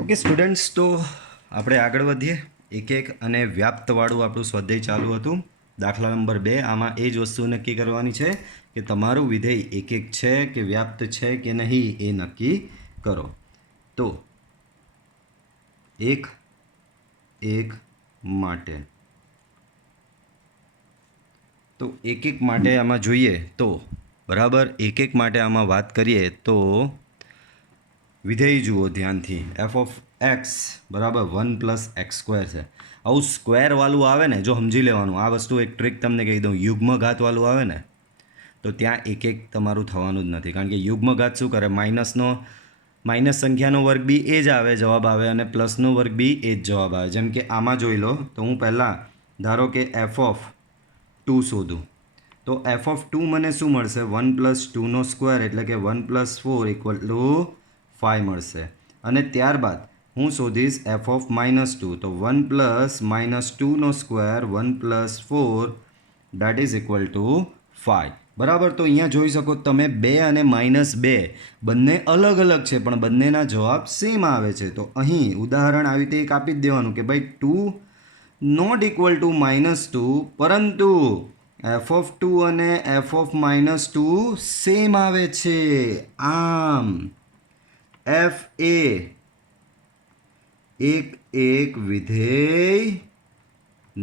Okay students, તો આપણે આગળ વધીએ. એક એક અને વ્યાપ્તવાળું આપણું સ્વાધ્યાય ચાલુ હતું. દાખલા નંબર 2. આમાં એ જ વસ્તુ નક્કી કરવાની છે કે તમારું વિધેય એક એક છે કે વ્યાપ્ત છે કે નહીં એ નક્કી કરો. તો એક એક માટે એક એક માટે આમાં જોઈએ તો બરાબર, એક એક માટે આમાં વાત કરીએ તો વિધેય જુઓ ધ્યાનથી. એફ ઓફ એક્સ બરાબર 1+x² છે. આવું સ્ક્વેરવાળું આવે ને, જો સમજી લેવાનું, આ વસ્તુ એક ટ્રીક તમને કહી દઉં. યુગ્મઘાતવાળું આવે ને તો ત્યાં એક એક તમારું થવાનું જ નથી, કારણ કે યુગ્મઘાત શું કરે, માઇનસ સંખ્યાનો વર્ગ બી એ જ આવે, જવાબ આવે, અને પ્લસનો વર્ગ બી એ જ જવાબ આવે. જેમ કે આમાં જોઈ લો તો હું પહેલાં ધારો કે એફ ઓફ 2 શોધું, તો એફ ઓફ 2 મને શું મળશે, 1+2² એટલે કે 1+4 = 5 મળશે. અને ત્યારબાદ હું શોધીશ એફ ઓફ -2, તો 1+-2² 1+4 = 5. બરાબર. તો અહીંયા જોઈ શકો તમે 2 અને -2 બંને અલગ અલગ છે, પણ બંનેના જવાબ સેમ આવે છે. તો અહીં ઉદાહરણ આવી રીતે એક આપી જ દેવાનું કે ભાઈ 2 ≠ -2, પરંતુ એફ ઓફ 2 અને એફ ઓફ -2 સેમ આવે છે. આમ એફ એ એક વિધેય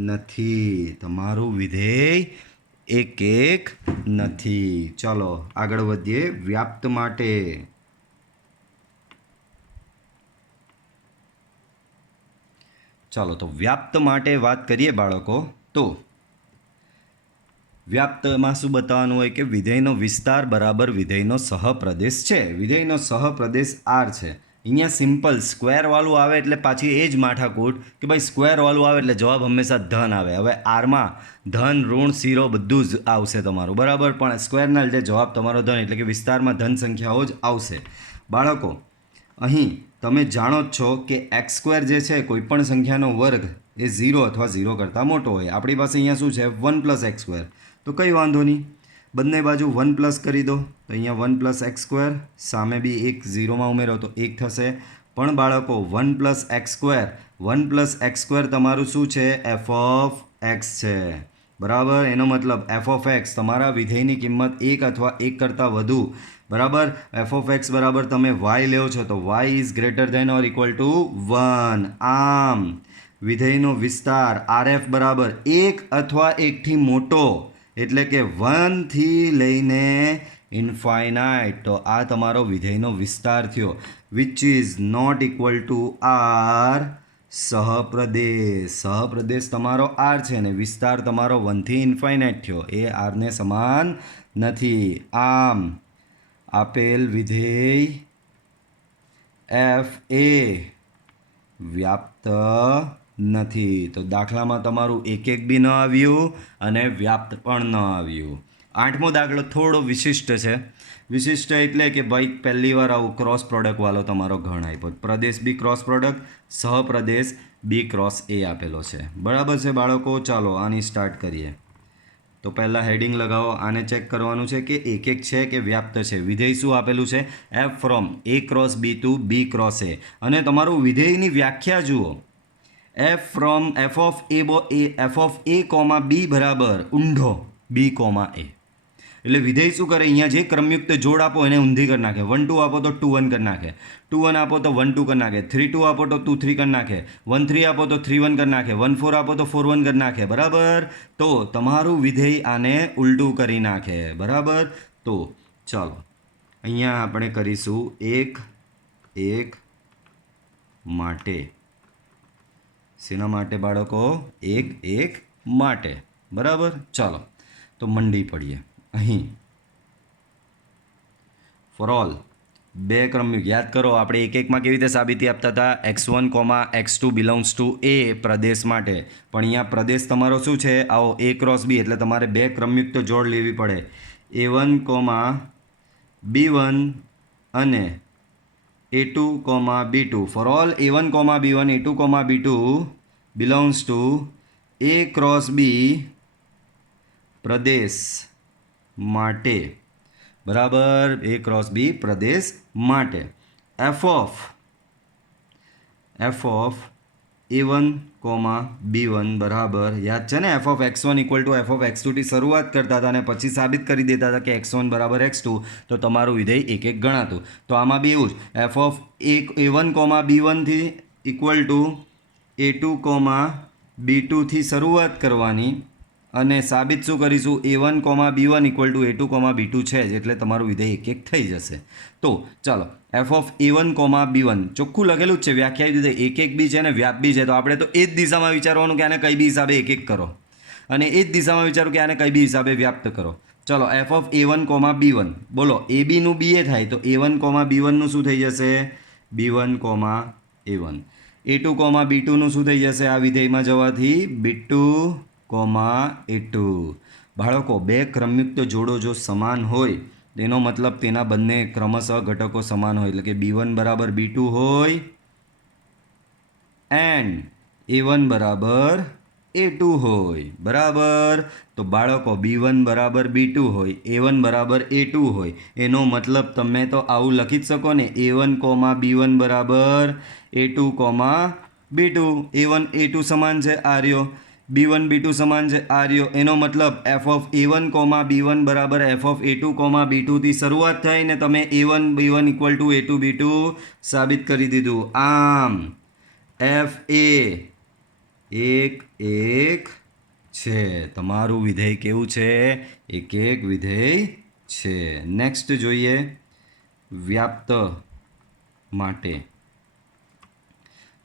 નથી. તમારું વિધેય એક નથી. ચાલો આગળ વધીએ. વ્યાપ્ત માટે ચાલો, તો વ્યાપ્ત માટે વાત કરીએ બાળકો. તો વ્યાપ્તમાં શું બતાવવાનું હોય કે વિધેયનો વિસ્તાર બરાબર વિધેયનો સહપ્રદેશ છે. વિધેયનો સહપ્રદેશ આર છે. અહીંયા સિમ્પલ સ્ક્વેરવાળું આવે એટલે પાછી એ જ માઠાકૂટ કે ભાઈ સ્ક્વેરવાળું આવે એટલે જવાબ હંમેશા ધન આવે. હવે આરમાં ધન, ઋણ, શીરો બધું જ આવશે તમારું, બરાબર, પણ સ્ક્વેરના લીધે જવાબ તમારો ધન, એટલે કે વિસ્તારમાં ધન સંખ્યાઓ જ આવશે. બાળકો, અહીં તમે જાણો જ છો કે x² જે છે, કોઈપણ સંખ્યાનો વર્ગ એ 0 અથવા 0 કરતાં મોટો હોય. આપણી પાસે અહીંયા શું છે, 1+x². તો કંઈ વાંધો નહીં, બંને બાજુ 1+ કરી દો. તો અહીંયા 1+x², સામે બી એક 0માં ઉમેરો તો 1 થશે. પણ બાળકો 1+x² તમારું શું છે, એફ ઓફ એક્સ છે. બરાબર. એનો મતલબ એફ ઓફ એક્સ તમારા વિધેયની કિંમત 1 અથવા 1 કરતાં વધુ. બરાબર. એફ ઓફ એક્સ બરાબર તમે વાય લ્યો છો તો y is greater than or equal to 1. આમ વિધેયનો વિસ્તાર RF બરાબર 1 અથવા 1થી મોટો, એટલે કે 1 થી લઈને ઇન્ફાઇનાઇટ. તો આ તમારો વિધેયનો વિસ્તાર થયો, which is not equal to R સહપ્રદેશ. સહપ્રદેશ તમારો આર છે ને વિસ્તાર તમારો 1 થી ઇન્ફાઇનાઇટ થયો, એ આરને સમાન નથી. આમ આપેલ વિધેય એફ એ વ્યાપ્ત નથી. તો દાખલામાં તમારું એક બી ન આવ્યું અને વ્યાપ્ત પણ ન આવ્યું. 8મો દાખલો થોડો વિશિષ્ટ છે. વિશિષ્ટ એટલે કે ભાઈ પહેલી વાર આવું ક્રોસ પ્રોડક્ટ વાળો તમારો ગણ આપ્યો. પ્રદેશ બી ક્રોસ પ્રોડક્ટ, સહપ્રદેશ બી ક્રોસ એ આપેલો છે. બરાબર છે બાળકો. ચાલો આની સ્ટાર્ટ કરીએ. તો પહેલાં હેડિંગ લગાવો. આને ચેક કરવાનું છે કે એક છે કે વ્યાપ્ત છે. વિધેય શું આપેલું છે, f from A × B to B × A. અને તમારું વિધેયની વ્યાખ્યા જુઓ, એફ ઓફ A, B બરાબર ઊંધો B, A. એટલે વિધેય શું કરે, અહીંયા જે ક્રમયુક્ત જોડ આપો એને ઊંધી કરી નાખે. 1 2 આપો તો 2 1 કરી નાખે, 2 1 આપો તો 1 2 કરી નાખે, 3 2 આપો તો 2 3 કરી નાખે, 1 3 આપો તો 3 1 કરી નાખે, 1 4 આપો તો 4 1 કરી નાખે. બરાબર. તો તમારું વિધેય આને ઉલટું કરી નાખે. બરાબર. તો ચાલો અહીંયા આપણે કરીશું એક માટે. શેના માટે બાળકો, એક માટે. બરાબર. ચાલો તો મંડી પડીએ. અહીં ફોર ઓલ બે ક્રમયુક્ત યાદ કરો, આપણે એકમાં કેવી રીતે સાબિતી આપતા હતા, x1, x2 belongs to A પ્રદેશ માટે. પણ અહીંયા પ્રદેશ તમારો શું છે, આવો A × B, એટલે તમારે બે ક્રમયુક્ત જોડ લેવી પડે, A1, B1 અને A2, B2. For all A1, B1, A2, B2 belongs to A × B પ્રદેશ માટે. બરાબર. A × B પ્રદેશ માટે. F of f of a1, b1 બરાબર યાદ છે ને F of x1 equal to F of x2 થી શરૂઆત કરતા હતા અને પછી સાબિત કરી દેતા હતા કે x1 બરાબર x2, તો તમારું વિધેય એક એક ગણાતું. તો આમાં બી એવું જ એફ ઓફ a1, b1 થી ઇક્વલ ટુ a2, b2 થી શરૂઆત કરવાની અને સાબિત શું કરીશું a1, b1 equal to a2, b2 છે જ, એટલે તમારું વિધેય એક એક થઈ જશે. તો ચાલો એફ ઓફ a1, b1 ચોખ્ખું લખેલું જ છે, વ્યાખ્યાયિત વિધેય એક એક બી છે અને વ્યાપ બી છે, તો આપણે તો એ જ દિશામાં વિચારવાનું કે આને કઈ બી હિસાબે એક એક કરો અને એ જ દિશામાં વિચારો કે આને કઈ બી હિસાબે વ્યાપ્ત કરો. ચલો એફ ઓફ a1, b1 બોલો એ બીનું બી એ થાય તો a1, b1 નું શું થઈ જશે b1, a1. a2, b2 નું શું થઈ જશે આ વિધેયમાં જવાથી b2, a2. બાળકો બે ક્રમયુક્ત જોડો જો સમાન હોય તેનો મતલબ તેના બંને ક્રમશઃ ઘટકો સમાન હોય, એટલે કે b1 બરાબર b2 હોય એન્ડ a1 બરાબર a2 હોય. બરાબર, તો બાળકો b1 બરાબર b2 હોય, a1 બરાબર a2 હોય, એનો મતલબ તમે તો આવું લખી જ શકો ને a1, b1 બરાબર a2, b2. a1 a2 સમાન છે આ રહ્યો, b1 b2 સમાન છે આ રહ્યો, એનો મતલબ એફ ઓફ a1, b1 બરાબર એફ ઓફ a2, b2 થી શરૂઆત થઈ ને તમે a1 b1 equal to a2 b2 સાબિત કરી દીધું. આમ એફ એ એક એક છે, તમારું વિધેય કેવું છે એક એક વિધેય છે. નેક્સ્ટ જોઈએ વ્યાપ્ત માટે.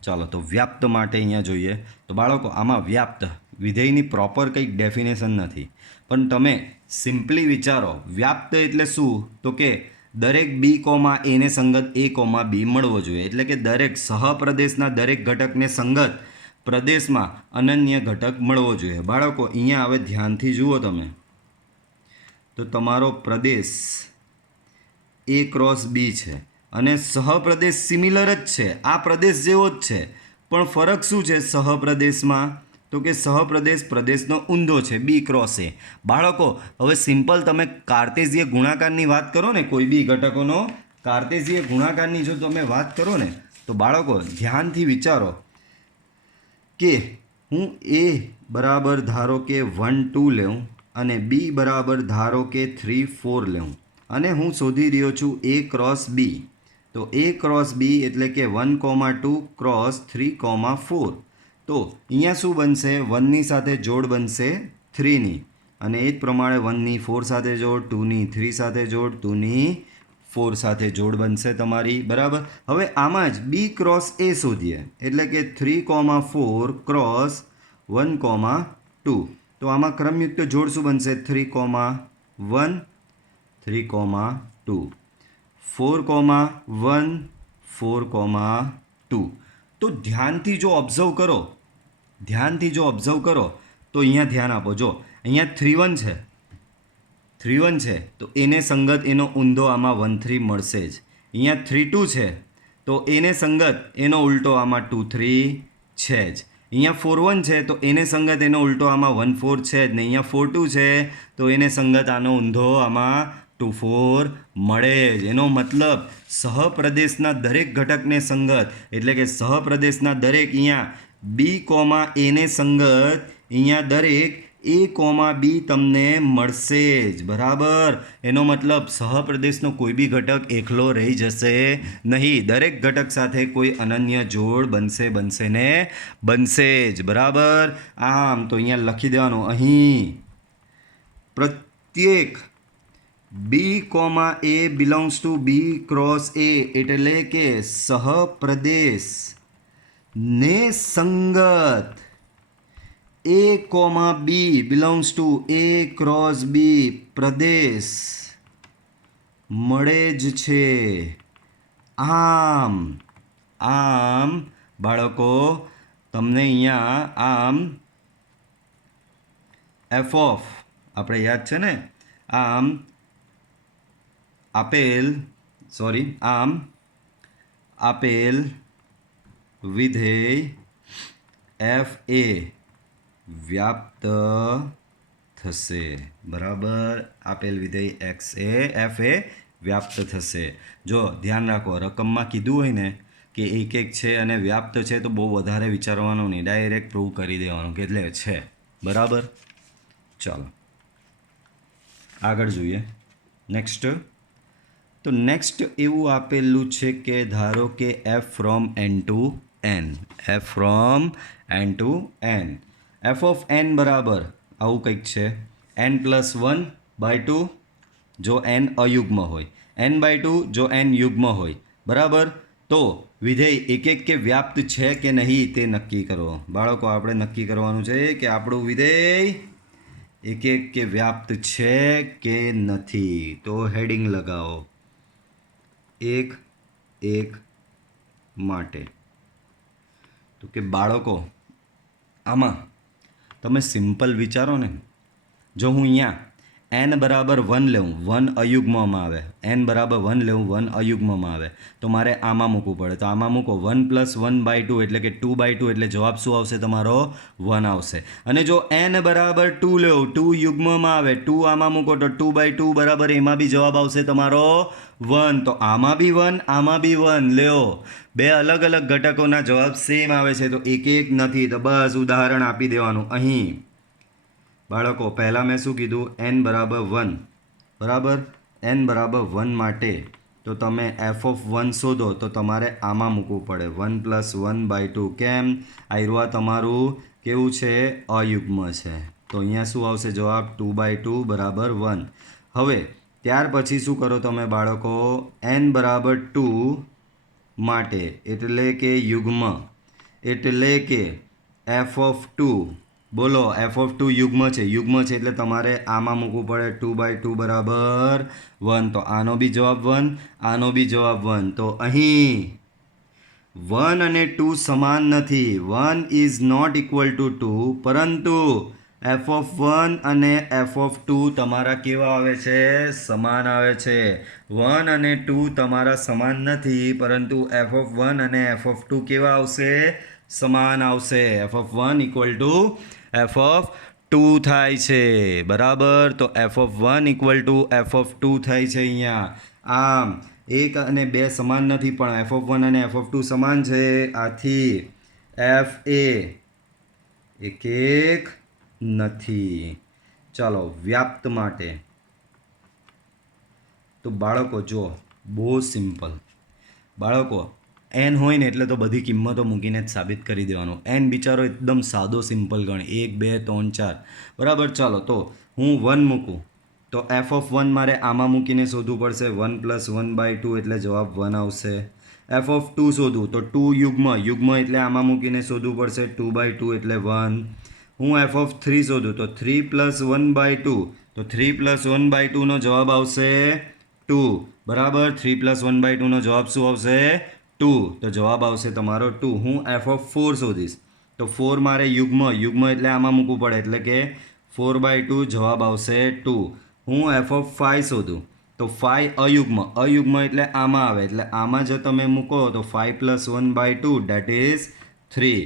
ચાલો તો વ્યાપ્ત માટે અહીંયા જોઈએ તો બાળકો આમાં વ્યાપ્ત વિધેયની પ્રોપર કંઈક ડેફિનેશન નથી, પણ તમે સિમ્પલી વિચારો વ્યાપ્ત એટલે શું તો કે દરેક બી એને સંગત a, b મળવો જોઈએ, એટલે કે દરેક સહપ્રદેશના દરેક ઘટકને સંગત પ્રદેશમાં અનન્ય ઘટક મળવો જોઈએ. બાળકો અહીંયા હવે ધ્યાનથી જુઓ તમે તો તમારો પ્રદેશ a ક્રોસ b છે અને સહપ્રદેશ સિમિલર જ છે, આ પ્રદેશ જેવો જ છે, પણ ફરક શું છે સહપ્રદેશમાં તો કે સહપ્રદેશ પ્રદેશનો ઊંધો છે બી ક્રોસ એ. બાળકો હવે સિમ્પલ તમે કાર્ટેશીય ગુણાકારની વાત કરો ને, કોઈ બી ઘટકોનો કાર્ટેશીય ગુણાકારની જો તમે વાત કરો ને તો બાળકો ધ્યાનથી વિચારો કે હું એ બરાબર ધારો કે 1, 2 લેઉં અને બી બરાબર ધારો કે 3, 4 લેઉં અને હું શોધી રહ્યો છું a ક્રોસ બી. તો a ક્રોસ બી એટલે કે 1, 2 ક્રોસ 3, 4. તો અહીંયા શું બનશે 1ની સાથે જોડ બનશે 3ની અને એ જ પ્રમાણે 1ની 4 સાથે જોડ, 2ની 3 સાથે જોડ, 2ની 4 સાથે જોડ બનશે તમારી. બરાબર, હવે આમાં જ બી ક્રોસ એ શોધીએ એટલે કે 3, 4 ક્રોસ 1, 2. તો આમાં ક્રમયુક્ત જોડ શું બનશે 3, 1, 3, 2, 4, 1, 4, 2. તો ધ્યાનથી જો ઓબ્ઝર્વ કરો તો અહીંયા ધ્યાન આપો, જો અહીંયા 3, 1 છે 3, 1 છે તો એને સંગત એનો ઊંધો આમાં 1, 3 મળશે જ. અહીંયા 3, 2 છે તો એને સંગત એનો ઉલટો આમાં 2, 3 છે જ. અહીંયા 4, 1 છે તો એને સંગત એનો ઉલટો આમાં 1, 4 છે જ ને. અહીંયા 4, 2 છે તો એને સંગત આનો ઊંધો આમાં 2, 4 મળે જ. એનો મતલબ સહપ્રદેશના દરેક ઘટકને સંગત એટલે કે સહપ્રદેશના દરેક અહીંયા બી, એને સંગત અહીંયા દરેક a, b તમને મળશે જ. બરાબર, એનો મતલબ સહપ્રદેશનો કોઈ બી ઘટક એકલો રહી જશે નહીં, દરેક ઘટક સાથે કોઈ અનન્ય જોડ બનશે ને બનશે જ. બરાબર, આમ તો અહીંયા લખી દેવાનું અહીં પ્રત્યેક B, a belongs to B cross a એટલે કે સહપ્રદેશ ને સંગત a, b belongs to a cross b પ્રદેશ મળે જ છે. આમ બાળકો તમને અહીંયા આમ એફ ઓફ આપણે યાદ છે ને આમ આપેલ વિધેય એફ એ વ્યાપ્ત થશે. બરાબર, આપેલ વિધેય એફ એ વ્યાપ્ત થશે. જો ધ્યાન રાખો રકમમાં કીધું હોય ને કે એક એક છે અને વ્યાપ્ત છે તો બહુ વધારે વિચારવાનું નહીં, ડાયરેક્ટ પ્રૂવ કરી દેવાનું કે એટલે છે. બરાબર, ચાલો આગળ જોઈએ. નેક્સ્ટ, તો નેક્સ્ટ એવું આપેલું છે કે ધારો કે F from N to N, F from N to N, F of N બરાબર આવું કંઈક છે n+1/2 જો n અયુગ્મ હોય, n/2 જો n યુગ્મ હોય. બરાબર, તો વિધેય એક એક કે વ્યાપ્ત છે કે નહીં તે નક્કી કરો. બાળકો આપણે નક્કી કરવાનું છે કે આપણું વિધેય એક એક કે વ્યાપ્ત છે કે નથી. તો હેડિંગ લગાવો એક એક માટે. તો કે બાળકો આમાં તમે સિમ્પલ વિચારો ને, જો હું અહીંયા n બરાબર 1 લેવું, 1 અયુગ્મમાં આવે, n બરાબર 1 લેવું, 1 અયુગ્મમાં આવે, તો મારે આમાં મૂકવું પડે. તો આમાં મૂકો 1+1/2 એટલે કે 2/2 એટલે જવાબ શું આવશે તમારો 1 આવશે. અને જો n બરાબર 2 લેવું, 2 યુગ્મમાં આવે, 2 આમાં મૂકો તો 2/2 બરાબર એમાં બી જવાબ આવશે તમારો 1. તો આમાં બી 1, આમાં બી 1 લ્યો, બે અલગ અલગ ઘટકોના જવાબ સેમ આવે છે તો એક એક નથી. તો બસ ઉદાહરણ આપી દેવાનું. અહીં બાળકો પહેલાં મેં શું કીધું, n બરાબર 1, બરાબર, n બરાબર 1 માટે તો તમે એફ ઓફ 1 શોધો તો તમારે આમાં મૂકવું પડે 1+1/2. કેમ? આ તમારું કેવું છે, અયુગ્મ છે. તો અહીંયા શું આવશે જવાબ 2/2 બરાબર 1. હવે ત્યાર પછી શું કરો તમે બાળકો, n બરાબર 2 માટે એટલે કે યુગ્મ, એટલે કે એફ ઓફ 2, બોલો એફ ઓફ 2 યુગ્મ છે, યુગ્મ છે એટલે તમારે આમાં મૂકવું પડે 2/2 બરાબર 1. તો આનો બી જવાબ 1, આનો બી જવાબ 1. તો અહીં 1 અને 2 સમાન નથી, 1 ઇઝ નોટ ઇક્વલ ટુ 2, પરંતુ એફ ઓફ 1 અને એફ ઓફ 2 તમારા કેવા આવે છે, સમાન આવે છે. 1 અને 2 તમારા સમાન નથી, પરંતુ એફ ઓફ 1 અને એફ ઓફ 2 કેવા આવશે, સમાન આવશે. F of 1 equal to F of 2 થાય છે. બરાબર, તો F of 1 equal to F of 2 થાય છે અહીંયા. આમ 1 અને 2 સમાન નથી પણ એફ ઓફ 1 અને એફ ઓફ 2 સમાન છે. આથી એફ એ એક એક નથી. ચાલો વ્યાપ્ત માટે, તો બાળકો જો બહુ સિમ્પલ, બાળકો n હોય ને એટલે તો બધી કિંમતો મૂકીને જ સાબિત કરી દેવાનું. n બિચારો એકદમ સાદો સિમ્પલ ગણ, 1 2 3 4, બરાબર. ચાલો તો હું 1 મૂકું તો એફ ઓફ 1 મારે આમાં મૂકીને શોધવું પડશે, 1+1/2 એટલે જવાબ 1 આવશે. એફ ઓફ 2 શોધું તો 2 યુગ્મ, યુગ્મ એટલે આમાં મૂકીને શોધવું પડશે, 2/2 એટલે 1. હું એફ ઓફ 3 શોધું તો 3+1/2, તો 3+1/2 નો જવાબ આવશે 2. બરાબર, 3+1/2 નો જવાબ શું આવશે, 2. તો જવાબ આવશે તમારો 2. હું એફ ઓફ 4 શોધીશ તો 4 મારે યુગ્મ, યુગ્મ એટલે આમાં મૂકવું પડે એટલે કે 4/2 જવાબ આવશે 2. હું એફ ઓફ 5 શોધું તો 5 અયુગ્મ, અયુગ્મ એટલે આમાં આવે એટલે આમાં જો તમે મૂકો તો 5+1/2 ડેટ ઇઝ 3.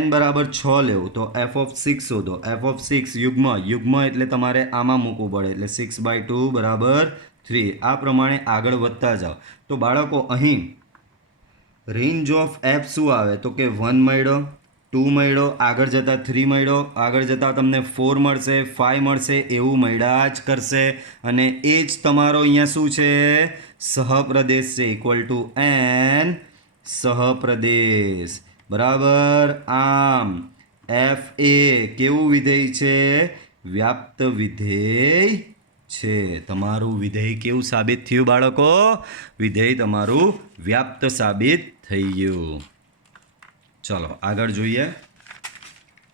n બરાબર 6 લેવું તો એફ ઓફ 6 શોધો, એફ ઓફ 6 યુગ્મ, યુગ્મ એટલે તમારે આમાં મૂકવું પડે એટલે 6/2 બરાબર 3. આ પ્રમાણે આગળ વધતા જાઓ. તો બાળકો અહીં રેન્જ ઓફ એફ શું આવે તો કે 1 મળ્યો, 2 મળ્યો, આગળ જતાં 3 મળ્યો, આગળ જતાં તમને 4 મળશે, 5 મળશે, એવું મળ્યા જ કરશે. અને એ જ તમારો અહીંયા શું છે, સહપ્રદેશ છે, ઇક્વલ ટુ n સહપ્રદેશ. બરાબર. આમ એફ એ કેવું વિધેય છે, વ્યાપ્ત વિધેય છે. તમારું વિધેય કેવું સાબિત થયું બાળકો, વિધેય તમારું વ્યાપ્ત સાબિત થઈ ગયું. ચલો આગળ જોઈએ.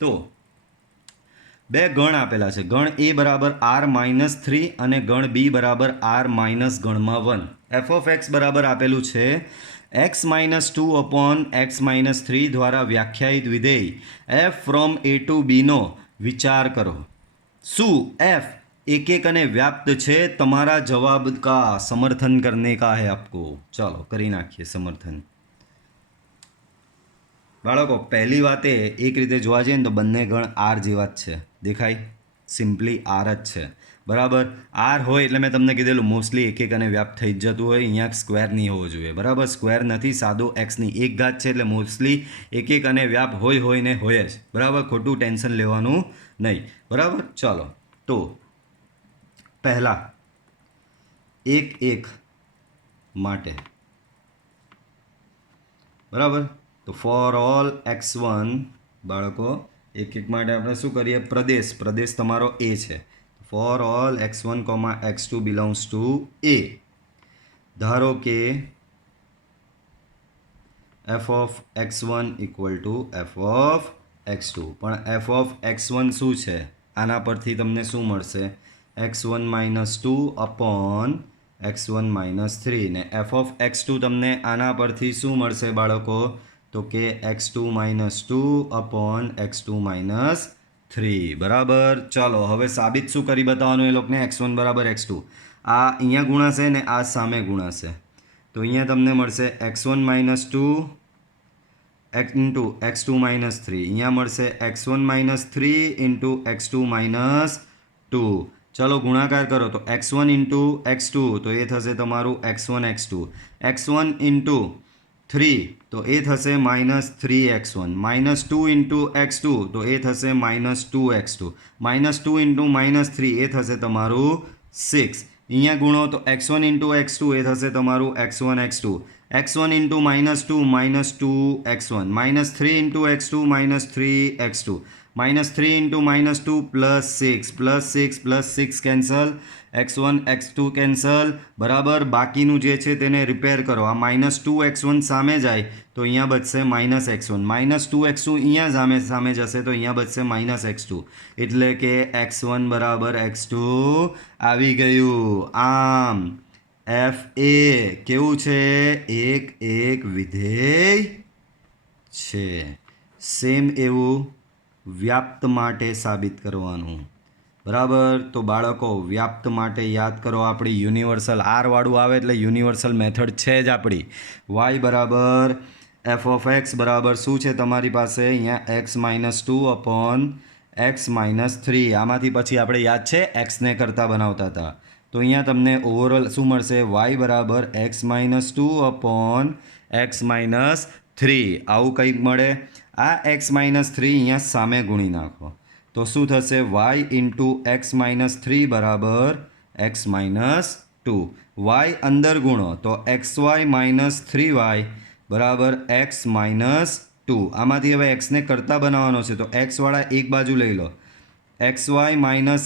તો બે ગણ આપેલા છે, ગણ a બરાબર r-3 અને ગણ b બરાબર r-1. એફ ઓફ એક્સ બરાબર આપેલું છે x-2/x-3 દ્વારા વ્યાખ્યાયિત વિધેય f from a to b નો વિચાર કરો. શું f एक एक અને વ્યાપ્ત છે? તમારા જવાબ કા સમર્થન કરને કા है आपको. ચાલો કરી નાખીએ સમર્થન. બાળકો પહેલી વાતે એક રીતે જોવા જઈએ ને તો બંને ગણ આર જેવા જ છે, દેખાય, સિમ્પલી આર જ છે. બરાબર. આર હોય એટલે મેં તમને કીધેલું મોસ્ટલી એક એક અને વ્યાપ થઈ જ જતું હોય, અહીંયા સ્ક્વેર નહીં હોવો જોઈએ. બરાબર, સ્ક્વેર નથી, સાદો એક્સની એક ઘાત છે એટલે મોસ્ટલી એક એક અને વ્યાપ હોય ને હોય જ. બરાબર, ખોટું ટેન્શન લેવાનું નહીં. બરાબર, ચાલો તો પહેલાં એક માટે બરાબર, તો ફોર ઓલ x1 બાળકો એક માટે આપણે શું કરીએ, પ્રદેશ તમારો એ છે. For all x1, x2 belongs to A. ધારો કે f of x1 equal to f of x2, પણ f ઓફ x1 શું છે, આના પરથી તમને શું મળશે, x1 - 2 અપોન x1 - 3, ને f ઓફ x2 તમને આના પરથી શું મળશે બાળકો, તો કે x2 - 2 અપોન x2 - 3. બરાબર, ચાલો હવે સાબિત શું કરી બતાવવાનું એ લોકોને, x1 બરાબર x2. આ અહીંયા ગુણાશે ને આ સામે ગુણાશે, તો અહીંયા તમને મળશે x1 - 2 ઇન્ટુ x2 - 3. અહીંયા મળશે x1 - 3 ઇન્ટુ x2 - 2. ચલો ગુણાકાર કરો તો x1 ઇન્ટુ x2 તો એ થશે તમારું x1 x2, x1 ઇન્ટુ 3 તો એ થશે -3x1, -2 ઇન્ટુ x2 તો એ થશે -2x2, -2 ઇન્ટુ -3 એ થશે તમારું 6. અહીંયા ગુણો તો x1 ઇન્ટુ x2 એ થશે તમારું x1 x2, x1 into -2 -2x1, -3 into x2 -3x2, -3 into -2 +6, +6 +6 cancel, x1 x2 cancel. બરાબર, બાકીનું જે છે તેને રિપેર કરો. આ -2x1 સામે જાય તો અહીંયા બચશે -x1, -2x2 અહીંયા સામે જશે તો અહીંયા બચશે -x2, એટલે કે x1 બરાબર x2 આવી ગયું. આમ એફ એ કેવું છે, એક વિધેય છે. સેમ એવું વ્યાપ્ત માટે સાબિત કરવાનું. બરાબર, તો બાળકો વ્યાપ્ત માટે યાદ કરો, આપણી યુનિવર્સલ આર વાળું આવે એટલે યુનિવર્સલ મેથડ છે જ આપણી. વાય બરાબર એફ ઓફ એક્સ બરાબર શું છે તમારી પાસે, અહીંયા x - 2 અપોન x - 3. આમાંથી પછી આપણે યાદ છે એક્સને કરતાં બનાવતા હતા, તો અહીંયા તમને ઓવરઓલ શું મળશે, y બરાબર x - 2 અપોન x - 3. આવું કંઈક મળે. આ x - 3 અહીંયા સામે ગુણી નાખો તો શું થશે, y ઇન્ટુ x - 3 બરાબર x - 2. y અંદર ગુણો તો xy - 3y બરાબર x - 2. આમાંથી હવે xને કરતાં બનાવવાનો છે તો x વાળા એક બાજુ લઈ લો, xy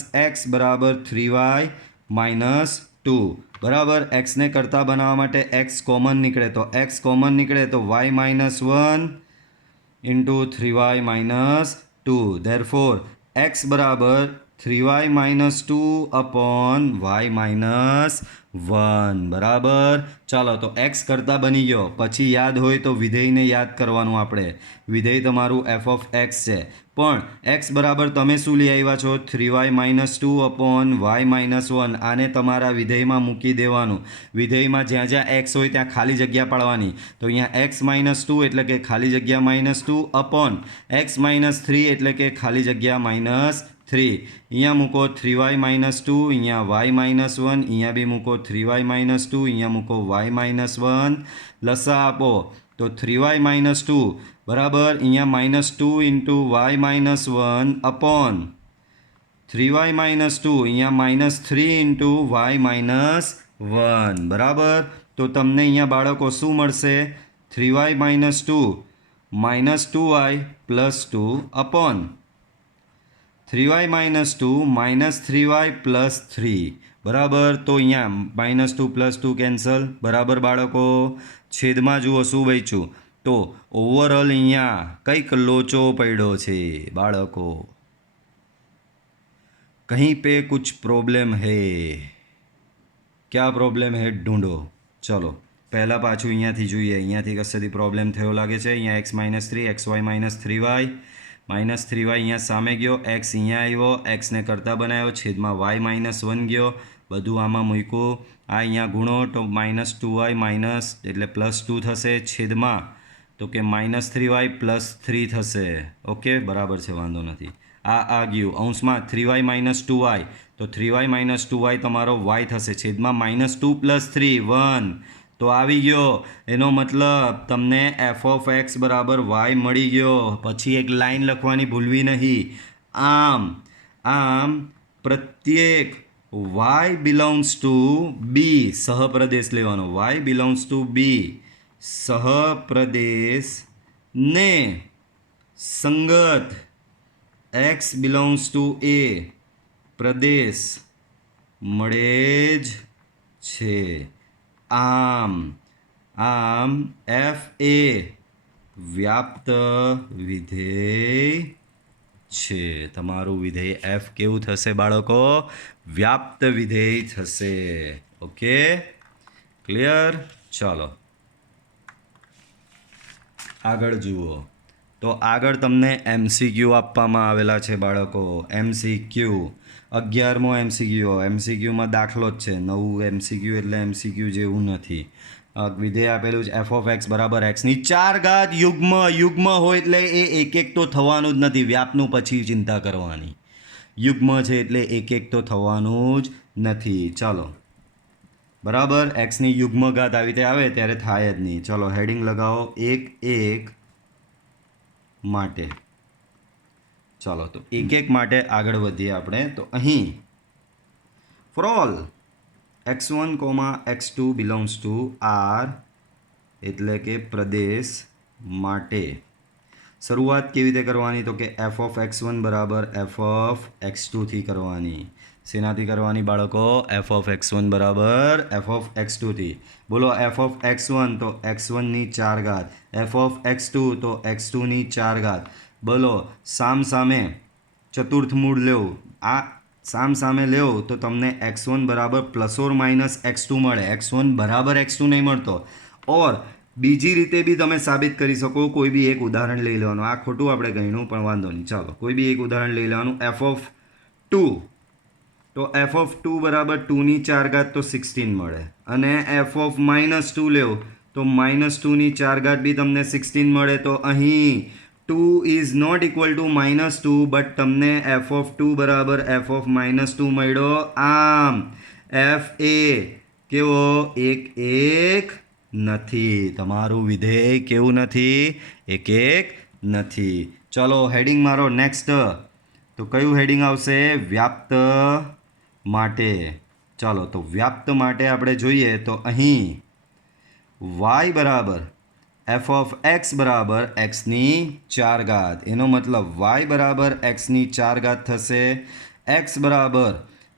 - x બરાબર 3y - 2. બરાબર, xને કરતાં બનાવવા માટે x કોમન નીકળે તો x કોમન નીકળે તો y - 1 into 3y - 2. Therefore x બરાબર 3y - 2 અપોન y - 1. બરાબર, ચાલો તો x કરતાં બની ગયો. પછી યાદ હોય તો વિધેયને યાદ કરવાનું આપણે. વિધેય તમારું f ઓફ x છે, પણ x બરાબર તમે શું લઈ આવ્યા છો, 3y - 2 અપોન y - 1. આને તમારા વિધેયમાં મૂકી દેવાનું. વિધેયમાં જ્યાં x હોય ત્યાં ખાલી જગ્યા પાડવાની. તો અહીંયા x - 2 એટલે કે ખાલી જગ્યા -2 અપોન x - 3 એટલે કે ખાલી જગ્યા -3. અહીંયા મૂકો 3y - 2, અહીંયા y - 1, અહીંયા બી મૂકો 3y - 2, અહીંયા મૂકો y - 1. લસા આપો તો 3y - 2 બરાબર અહીંયા -2 ઇન્ટુ y - 1 અપોન 3y - 2 અહીંયા -3 ઇન્ટુ y - 1. બરાબર, તો તમને અહીંયા બાળકો શું મળશે, 3y - 2 -2y + 2 upon 3y - 2 -3y + 3. બરાબર, તો અહીંયા -2 + 2 કેન્સલ. બરાબર બાળકો, છેદમાં જુઓ શું બચ્યું, તો ઓવરઓલ અહીંયા કંઈક લોચો પડ્યો છે બાળકો, कहीं पे कुछ प्रॉब्लम है. क्या प्रॉब्लम है ढूंढो. ચલો પહેલાં પાછું અહીંયાથી જોઈએ, અહીંયાથી કશેથી પ્રોબ્લેમ થયો લાગે છે. અહીંયા x - 3, xy - 3y -3y અહીંયા સામે ગયો, x અહીંયા આવ્યો, xને કરતાં બનાવ્યો, છેદમાં y - 1 ગયો, બધું આમાં મૂક્યું. આ અહીંયા ગુણો તો -2y એટલે +2 થશે, છેદમાં તો કે -3y + 3 થશે. ઓકે, બરાબર છે, વાંધો નથી. આ ગયું અંશમાં 3y માઇનસ 2y, તો 3y માઇનસ 2y તમારો y થશે, છેદમાં -2 + 3 1, તો આવી ગયો. એનો મતલબ તમને એફ ઓફ એક્સ બરાબર વાય મળી ગયો. પછી એક લાઈન લખવાની ભૂલવી નહીં. આમ પ્રત્યેક y બિલોંગ્સ ટુ બી, સહપ્રદેશ લેવાનો, y બિલોંગ્સ ટુ બી સહપ્રદેશ ને સંગત x બિલોંગ્સ ટુ એ પ્રદેશ મળે જ છે. આમ એફ એ વ્યાપ્ત વિધેય છે. તમારું વિધેય એફ કેવું થશે બાળકો? વ્યાપ્ત વિધેય થશે. Okay, clear? ચાલો આગળ જુઓ. તો આગળ તમને એમસીક્યુ આપવામાં આવેલા છે બાળકો. એમસીક્યુ 11મો એમસીક્યુમાં દાખલો જ છે. નવું એમસીક્યુ એટલે એમસીક્યુ જેવું નથી. વિધેય આપેલું છે એફ ઓફ એક્સ બરાબર એક્સની 4 ઘાત યુગ્મ હોય એટલે એ એક તો થવાનું જ નથી. વ્યાપનું પછી ચિંતા કરવાની. યુગ્મ છે એટલે એક તો થવાનું જ નથી. ચાલો બરાબર, એક્સની યુગ્મ ઘાત આવી રીતે આવે ત્યારે થાય જ નહીં. ચલો હેડિંગ લગાવો 1 માટે. ચાલો તો 1 માટે આગળ વધીએ આપણે. તો અહીં for all x1, x2 belongs to R એટલે કે પ્રદેશ માટે શરૂઆત કેવી રીતે કરવાની? તો કે એફ ઓફ x1 બરાબર એફ ઓફ x2 થી કરવાની. શેનાથી કરવાની બાળકો? એફ ઓફ x1 બરાબર એફ ઓફ x2 થી. બોલો એફ ઓફ x1 તો x1 ની 4 ઘાત, એફ ઓફ x2 તો x2 ની 4 ઘાત. બોલો સામે ચતુર્થ મૂળ લેવું. આ સામે લેવો તો તમને x1 બરાબર ±x2 મળે. x1 બરાબર x2 નહીં મળતો. ઓર બીજી રીતે બી તમે સાબિત કરી શકો. કોઈ બી એક ઉદાહરણ લઈ લેવાનું. આ ખોટું આપણે ગણ્યું પણ વાંધો નહીં. ચાલો કોઈ બી એક ઉદાહરણ લઈ લેવાનું. એફ ઓફ 2 તો એફ ઓફ 2 બરાબર 2 ની 4 ઘાત તો 16 મળે. અને એફ ઓફ -2 લેવો તો -2 ની 4 ઘાત બી તમને 16 મળે. તો અહીં 2 is not equal to -2 but તમને એફ ઓફ 2 બરાબર એફ ઓફ -2 મળ્યો. આમ એફ એ કેવો? એક નથી. તમારું વિધેય કેવું નથી? એક નથી. ચલો હેડિંગ મારો નેક્સ્ટ. તો કયું હેડિંગ આવશે? વ્યાપ્ત માટે. ચાલો તો વ્યાપ્ત માટે આપણે જોઈએ તો અહીં y બરાબર એફ ઓફ એક્સ બરાબર એક્સની 4 ઘાત. એનો મતલબ y બરાબર એક્સની 4 ઘાત થશે. એક્સ બરાબર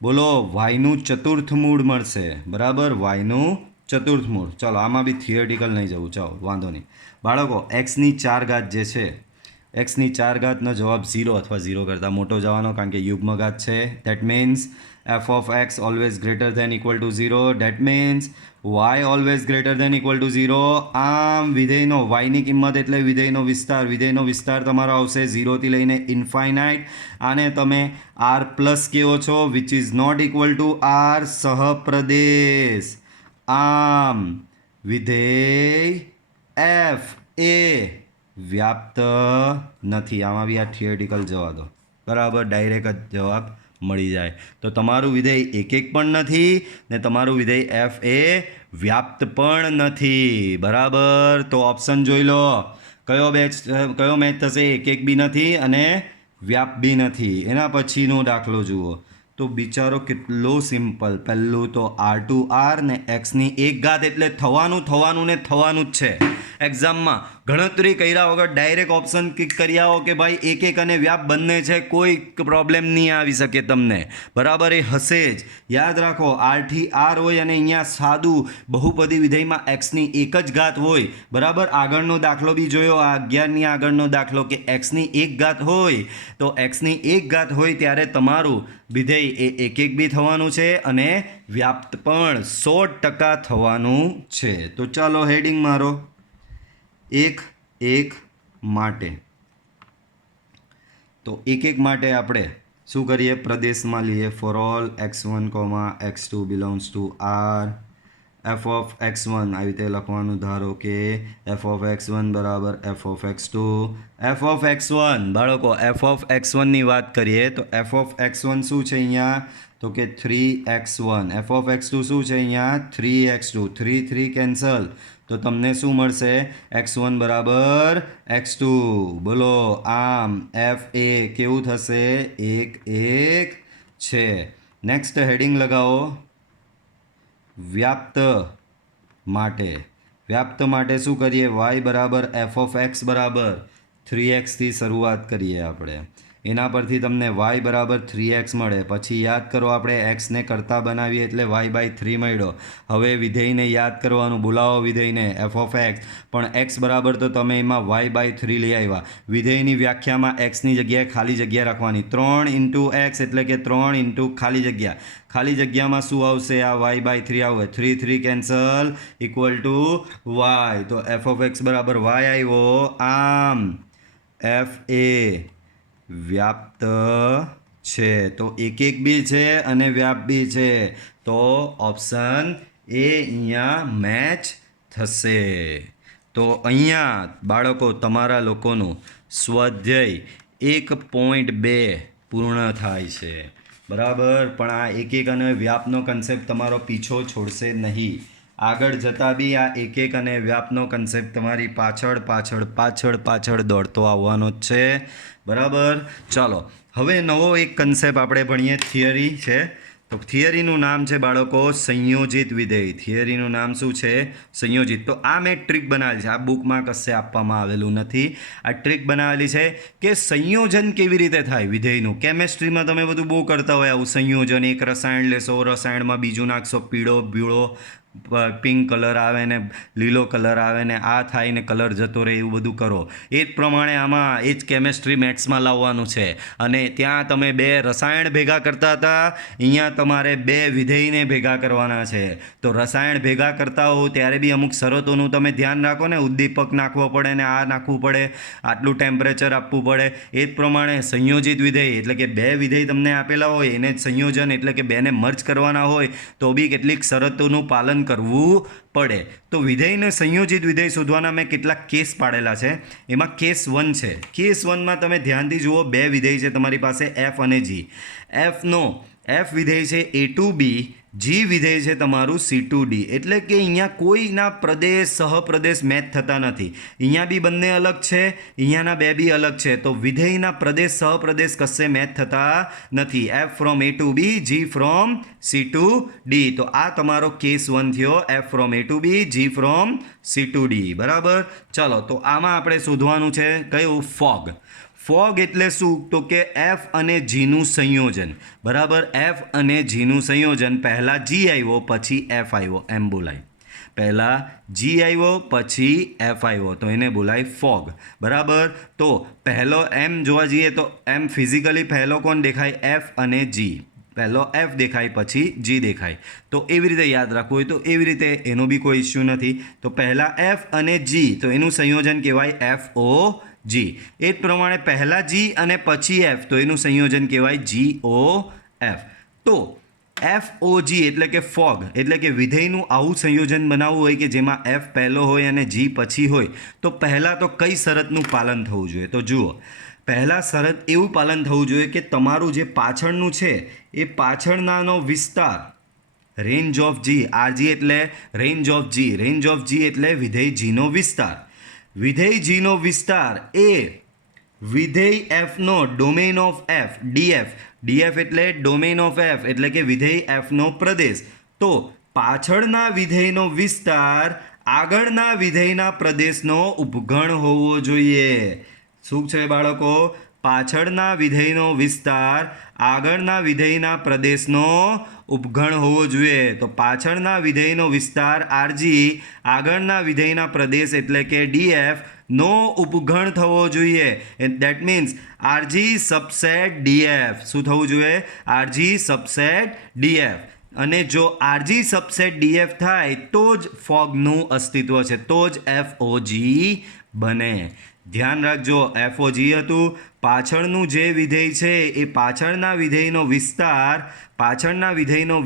બોલો વાયનું ચતુર્થ મૂળ મળશે. બરાબર, વાયનું ચતુર્થ મૂળ. ચાલો આમાં બી થિયરિટિકલ નહીં જવું. ચાલો વાંધો નહીં બાળકો. એક્સની 4 ઘાત જે છે, એક્સની 4 ઘાતનો જવાબ 0 અથવા 0 કરતાં મોટો જવાનો, કારણ કે યુગ્મ ઘાત છે. That means F of X always greater than equal to 0. That means Y always greater than equal to 0. આમ વિધેયનો વાયની કિંમત એટલે વિધેયનો વિસ્તાર તમારો આવશે 0 થી લઈને ઇન્ફાઇનાઇટ. આને તમે આર પ્લસ કેવો છો, which is not equal to R સહપ્રદેશ. આમ વિધેય એફ એ વ્યાપ્ત નથી. આમાં બી આ થિયરિટિકલ જવા દો. બરાબર, ડાયરેક્ટ જ જવાબ મળી જાય. તો તમારું વિધેય એક પણ નથી ને તમારું વિધેય એફ એ વ્યાપ્ત પણ નથી. બરાબર, તો ઓપ્શન જોઈ લો. કયો મેચ થશે? એક બી નથી અને વ્યાપ બી નથી. એના પછીનો દાખલો જુઓ તો બિચારો કેટલો સિમ્પલ. પહેલું તો R2R ને એક્સની 1 ઘાત એટલે થવાનું ને થવાનું જ છે. એક્ઝામમાં ગણતરી કર્યા વગર ડાયરેક્ટ ઓપ્શન ક્લિક કરી આવો કે ભાઈ એક અને વ્યાપ બંને છે, કોઈ પ્રોબ્લેમ નહીં આવી શકે તમને. બરાબર, એ હશે જ. યાદ રાખો R થી R હોય અને અહીંયા સાદું બહુપદી વિધેયમાં એક્સની 1 જ ઘાત હોય. બરાબર, આગળનો દાખલો બી જોયો, આ 11ની આગળનો દાખલો કે એક્સની 1 ઘાત હોય તો એક્સની 1 ઘાત હોય ત્યારે તમારું વિધેય એ એક બી થવાનું છે અને વ્યાપ્ત પણ 100% થવાનું છે. તો ચાલો હેડિંગ મારો 1 માટે. તો 1 માટે આપણે શું કરીએ? પ્રદેશમાં લઈએ. For all x1, x2 belongs to R F of x1 આવી રીતે લખવાનું. ધારો કે એફ ઓફ x1 બરાબર F of x2. F of x1 બાળકો એફ ઓફ x1 ની વાત કરીએ તો એફ ઓફ x1 શું છે અહીંયા તો કે 3x1. એફ ઓફ x2 શું છે અહીંયા 3x2. 3 કેન્સલ તો તમને શું મળશે x1 બરાબર x2. બોલો આમ એફ એ કેવું થશે 1 છે. નેક્સ્ટ હેડિંગ લગાવો વ્યાપ્ત માટે શું કરીએ y બરાબર એફ ઓફ એક્સ બરાબર 3x થી શરૂઆત કરીએ આપણે. એના પરથી તમને y બરાબર 3x મળે. પછી યાદ કરો આપણે xને કરતા બનાવીએ એટલે y/3 મળ્યો. હવે વિધેયને યાદ કરવાનું, બોલાવો વિધેયને એફ ઓફ એક્સ. પણ x બરાબર તો તમે એમાં y/3 લઈ આવ્યા. વિધેયની વ્યાખ્યામાં xની જગ્યાએ ખાલી જગ્યા રાખવાની. 3 × x એટલે કે 3 ખાલી જગ્યા. ખાલી જગ્યામાં શું આવશે આ y/3 આવે. 3 કેન્સલ ઇક્વલ ટુ y. તો એફ ઓફ એક્સ બરાબર y આવ્યો. આમ એફ એ વ્યાપ્ત છે તો 1 બી છે અને વ્યાપ બી છે. તો ઓપ્શન એ અહીંયા મેચ થશે. તો અહીંયા બાળકો તમારા લોકોનું સ્વાધ્યાય 1.2 પૂર્ણ થાય છે. બરાબર. પણ આ 1 અને વ્યાપનો કન્સેપ્ટ તમારો પીછો છોડશે નહીં. આગળ જતાં બી આ 1 અને વ્યાપનો કન્સેપ્ટ તમારી પાછળ દોડતો આવવાનો જ છે. બરાબર. ચાલો હવે નવો એક કન્સેપ્ટ આપણે ભણીએ. થિયરી છે. તો થિયરીનું નામ છે બાળકો સંયોજિત વિધેય. થિયરીનું નામ શું છે સંયોજિત. તો આ મેં ટ્રીક બનાવેલી છે. આ બુકમાં કશે આપવામાં આવેલું નથી. આ ટ્રીક બનાવેલી છે કે સંયોજન કેવી રીતે થાય વિધેયનું. કેમેસ્ટ્રીમાં તમે બધું બહુ કરતા હોય આવું સંયોજન. એક રસાયણ લેશો, રસાયણમાં બીજું નાખશો, પીળો પિંક કલર આવે ને લીલો કલર આવે ને આ થાય ને કલર જતો રહે, એવું બધું કરો. એ જ પ્રમાણે આમાં એ જ કેમેસ્ટ્રી મેથ્સમાં લાવવાનું છે. અને ત્યાં તમે 2 રસાયણ ભેગા કરતા હતા, અહીંયા તમારે 2 વિધેયને ભેગા કરવાના છે. તો રસાયણ ભેગા કરતા હો ત્યારે બી અમુક શરતોનું તમે ધ્યાન રાખો ને. ઉદ્દીપક નાખવો પડે ને આ નાખવું પડે, આટલું ટેમ્પરેચર આપવું પડે. એ જ પ્રમાણે સંયોજિત વિધેય એટલે કે 2 વિધેય તમને આપેલા હોય એને જ સંયોજન એટલે કે 2ને મર્જ કરવાના હોય તો બી કેટલીક શરતોનું પાલન કરવું પડે. તો વિધેયને સંયોજિત વિધેય શોધવાના મેં કેટલાક કેસ પાડેલા છે. એમાં કેસ 1 છે. કેસ 1માં તમે ધ્યાનથી જુઓ. 2 વિધેય છે તમારી પાસે એફ અને જી. એફ વિધેય છે A2B, જી વિધેય છે તમારું C2D. એટલે કે અહીંયા કોઈના પ્રદેશ સહપ્રદેશ મેચ થતા નથી. અહીંયા બી બંને અલગ છે, અહીંયાના 2 બી અલગ છે. તો વિધેયના પ્રદેશ સહપ્રદેશ કશે મેચ થતા નથી. F from A2B, G from C2D. તો આ તમારો કેસ 1 થયો. F from A2B, G from C2D. બરાબર. ચાલો તો આમાં આપણે શોધવાનું છે કયું ફોગ એટલે શું તો કે એફ અને જીનું સંયોજન. બરાબર. એફ અને જીનું સંયોજન. પહેલાં જી આવ્યો પછી એફ આવ્યો એમ બોલાય. પહેલાં જી આવ્યો પછી એફ આવ્યો તો એને બોલાય ફોગ. બરાબર. તો પહેલો એમ જોવા જઈએ તો એમ ફિઝિકલી પહેલો કોણ દેખાય એફ અને જી. પહેલો એફ દેખાય પછી જી દેખાય. તો એવી રીતે યાદ રાખવું હોય તો એવી રીતે એનો બી કોઈ ઇસ્યુ નથી. તો પહેલાં એફ અને જી તો એનું સંયોજન કહેવાય FOG. એ જ પ્રમાણે પહેલાં જી અને પછી એફ તો એનું સંયોજન કહેવાય GOF. તો FOG એટલે કે ફોગ એટલે કે વિધેયનું આવું સંયોજન બનાવવું હોય કે જેમાં એફ પહેલો હોય અને જી પછી હોય તો પહેલાં તો કઈ શરતનું પાલન થવું જોઈએ. તો જુઓ, પહેલાં શરત એવું પાલન થવું જોઈએ કે તમારું જે પાછળનું છે એ પાછળનાનો વિસ્તાર રેન્જ ઓફ જી. RG એટલે range of G. Range of G એટલે વિધેય જીનો વિસ્તાર. વિધેય જીનો વિસ્તાર એ વિધેય એફનો ડોમેન ઓફ એફ DF એટલે ડોમેન ઓફ એફ એટલે કે વિધેય એફનો પ્રદેશ. તો પાછળના વિધેયનો વિસ્તાર આગળના વિધેયના પ્રદેશનો ઉપગણ હોવો જોઈએ. શું છે બાળકો? પાછળના વિધેયનો વિસ્તાર આગળના વિધેયના પ્રદેશનો ઉપગણ હોવો જોઈએ. તો પાછળના વિધેયનો વિસ્તાર RG આગળના વિધેયના પ્રદેશ એટલે કે DF નો ઉપગણ થવો જોઈએ. That means RG subset DF. શું થવું જોઈએ? RG subset DF. અને જો RG સબસેટ DF થાય તો જ ફોગનું અસ્તિત્વ છે, તો જ FOG બને. ધ્યાન રાખજો, FOG હતું પાછળનું જે વિધેય છે એ પાછળના વિધેયનો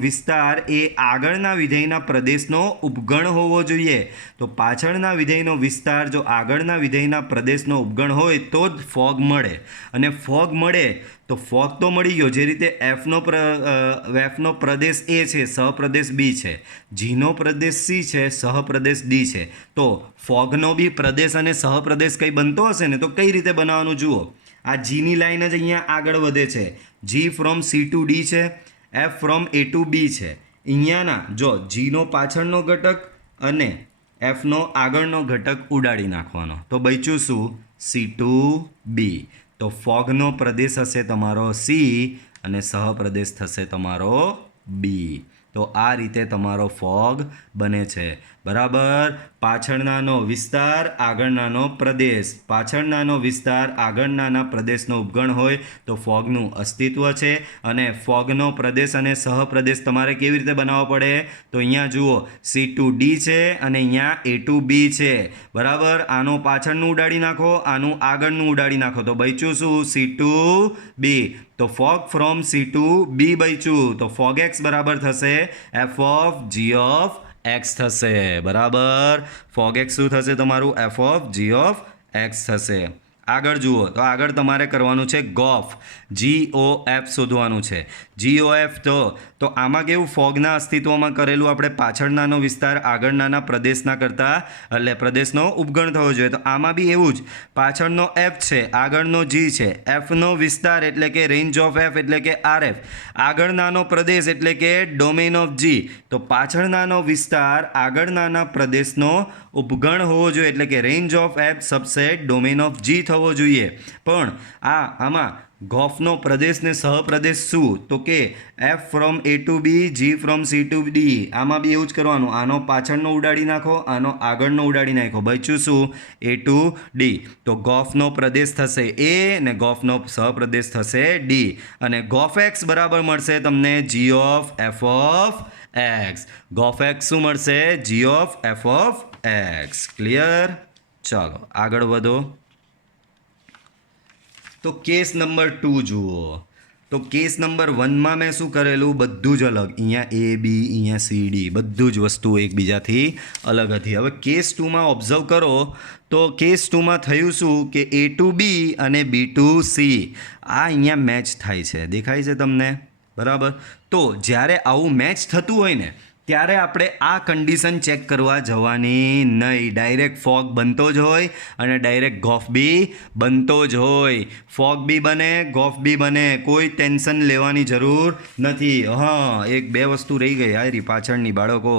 વિસ્તાર એ આગળના વિધેયના પ્રદેશનો ઉપગણ હોવો જોઈએ. તો પાછળના વિધેયનો વિસ્તાર જો આગળના વિધેયના પ્રદેશનો ઉપગણ હોય તો જ ફોગ મળે. અને ફોગ મળે તો ફોગ તો મળી ગયો. જે રીતે એફનો પ્રદેશ એ છે, સહપ્રદેશ બી છે, જીનો પ્રદેશ સી છે, સહપ્રદેશ ડી છે. તો ફોગનો બી પ્રદેશ અને સહપ્રદેશ કંઈ બનતો હશે ને તો કઈ રીતે બનાવવાનું જુઓ. આ જીની લાઈન જ અહીંયા આગળ વધે છે. G from C to D છે, એફ ફ્રોમ એ ટુ બી છે. અહીંયાના જો જીનો પાછળનો ઘટક અને એફનો આગળનો ઘટક ઉડાડી નાખવાનો. તો બચ્યું શું? C to B. તો ફોગનો પ્રદેશ હશે તમારો સી અને સહપ્રદેશ થશે તમારો બી. તો આ રીતે તમારો ફોગ બને છે. બરાબર. પાછળનાનો વિસ્તાર, આગળનાનો પ્રદેશ. પાછળનાનો વિસ્તાર આગળનાના પ્રદેશનો ઉપગણ હોય તો ફોગનું અસ્તિત્વ છે. અને ફોગનો પ્રદેશ અને સહપ્રદેશ તમારે કેવી રીતે બનાવવો પડે? તો અહીંયા જુઓ, સી ટુ ડી છે અને અહીંયા એ ટુ બી છે. બરાબર. આનો પાછળનું ઉડાડી નાખો, આનું આગળનું ઉડાડી નાખો. તો બચ્યું શું? C to B. તો fog from C to B બચ્યું. તો ફોગ એક્સ બરાબર થશે F of G of X થશે. બરાબર. ફોગ એક્સ શું થશે તમારું? F of G of X થશે. આગળ જુઓ. તો આગળ તમારે કરવાનું છે ગોફ. GOF શોધવાનું છે. GOF તો આમાં કેવું ફોગના અસ્તિત્વમાં કરેલું આપણે પાછળનાનો વિસ્તાર આગળનાના પ્રદેશના કરતાં એટલે પ્રદેશનો ઉપગણ થવો જોઈએ. તો આમાં બી એવું જ. પાછળનો એફ છે, આગળનો જી છે. એફનો વિસ્તાર એટલે કે રેન્જ ઓફ એફ એટલે કે RF. આગળનાનો પ્રદેશ એટલે કે ડોમેન ઓફ જી. તો પાછળનાનો વિસ્તાર આગળનાના પ્રદેશનો ઉપગણ હોવો જોઈએ એટલે કે range of F subset domain of G થવો જોઈએ. પણ આમાં ગોફનો પ્રદેશ ને સહપ્રદેશ શું? તો કે F from A to B, G from C to D. આમાં બી એવું જ કરવાનું. આનો પાછળનો ઉડાડી નાખો, આનો આગળનો ઉડાડી નાખો. બચ્યું શું? એ ટુ ડી. તો ગોફનો પ્રદેશ થશે એ ને ગોફનો સહપ્રદેશ થશે ડી. અને ગોફ એક્સ બરાબર મળશે તમને g of f of x. Gof x શું મળશે? G of f of x. Clear? ચાલો આગળ વધો. તો કેસ નંબર 2 જુઓ. તો કેસ નંબર 1માં મેં શું કરેલું? બધું જ અલગ. અહીંયા એ બી, અહીંયા સી ડી, બધું જ વસ્તુ એકબીજાથી અલગ હતી. હવે કેસ 2માં ઓબ્ઝર્વ કરો તો કેસ 2માં થયું શું કે એ ટુ બી અને બી ટુ સી આ અહીંયા મેચ થાય છે. દેખાય છે તમને? બરાબર. તો જ્યારે આવું મેચ થતું હોય ને ત્યારે આપણે આ કન્ડિશન ચેક કરવા જવાની નહીં. ડાયરેક્ટ ફોગ બનતો જ હોય અને ડાયરેક્ટ ગોફ બી બનતો જ હોય. ફોગ બી બને, ગોફ બી બને. કોઈ ટેન્શન લેવાની જરૂર નથી. એક બે વસ્તુ રહી ગઈ આ પાછળની બાળકો.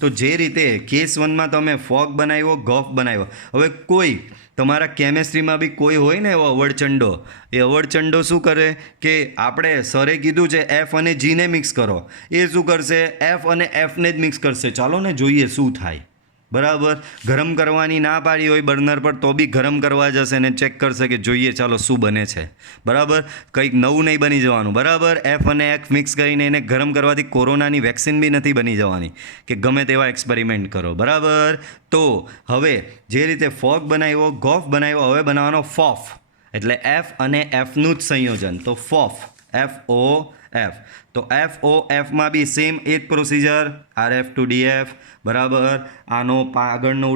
તો જે રીતે કેસ 1માં તમે ફોગ બનાવ્યો, ગોફ બનાવ્યો. હવે કોઈ તમારા કેમેસ્ટ્રીમાં બી કોઈ હોય ને એવો અવળચંડો, એ અવળચંડો શું કરે કે આપણે સરે કીધું છે એફ અને જીને મિક્સ કરો, એ શું કરશે? એફ અને એફને જ મિક્સ કરશે. ચાલો ને જોઈએ શું થાય. બરાબર. ગરમ કરવાની ના પાડી હોય બર્નર પર તો બી ગરમ કરવા જશે ને ચેક કરશે કે જોઈએ ચાલો શું બને છે. બરાબર. કંઈક નવું નહીં બની જવાનું. બરાબર. એફ અને એફ મિક્સ કરીને એને ગરમ કરવાથી કોરોનાની વેક્સિન બી નથી બની જવાની કે ગમે તેવા એક્સપેરિમેન્ટ કરો. બરાબર. તો હવે જે રીતે ફોગ બનાવ્યો, ગોફ બનાવ્યો, હવે બનાવવાનો ફોફ. એટલે એફ અને એફનું જ સંયોજન. તો ફોફ, FOF. તો FOFમાં બી સેમ એ જ પ્રોસિજર. RF two DF. બરાબર. આનો પાછળનો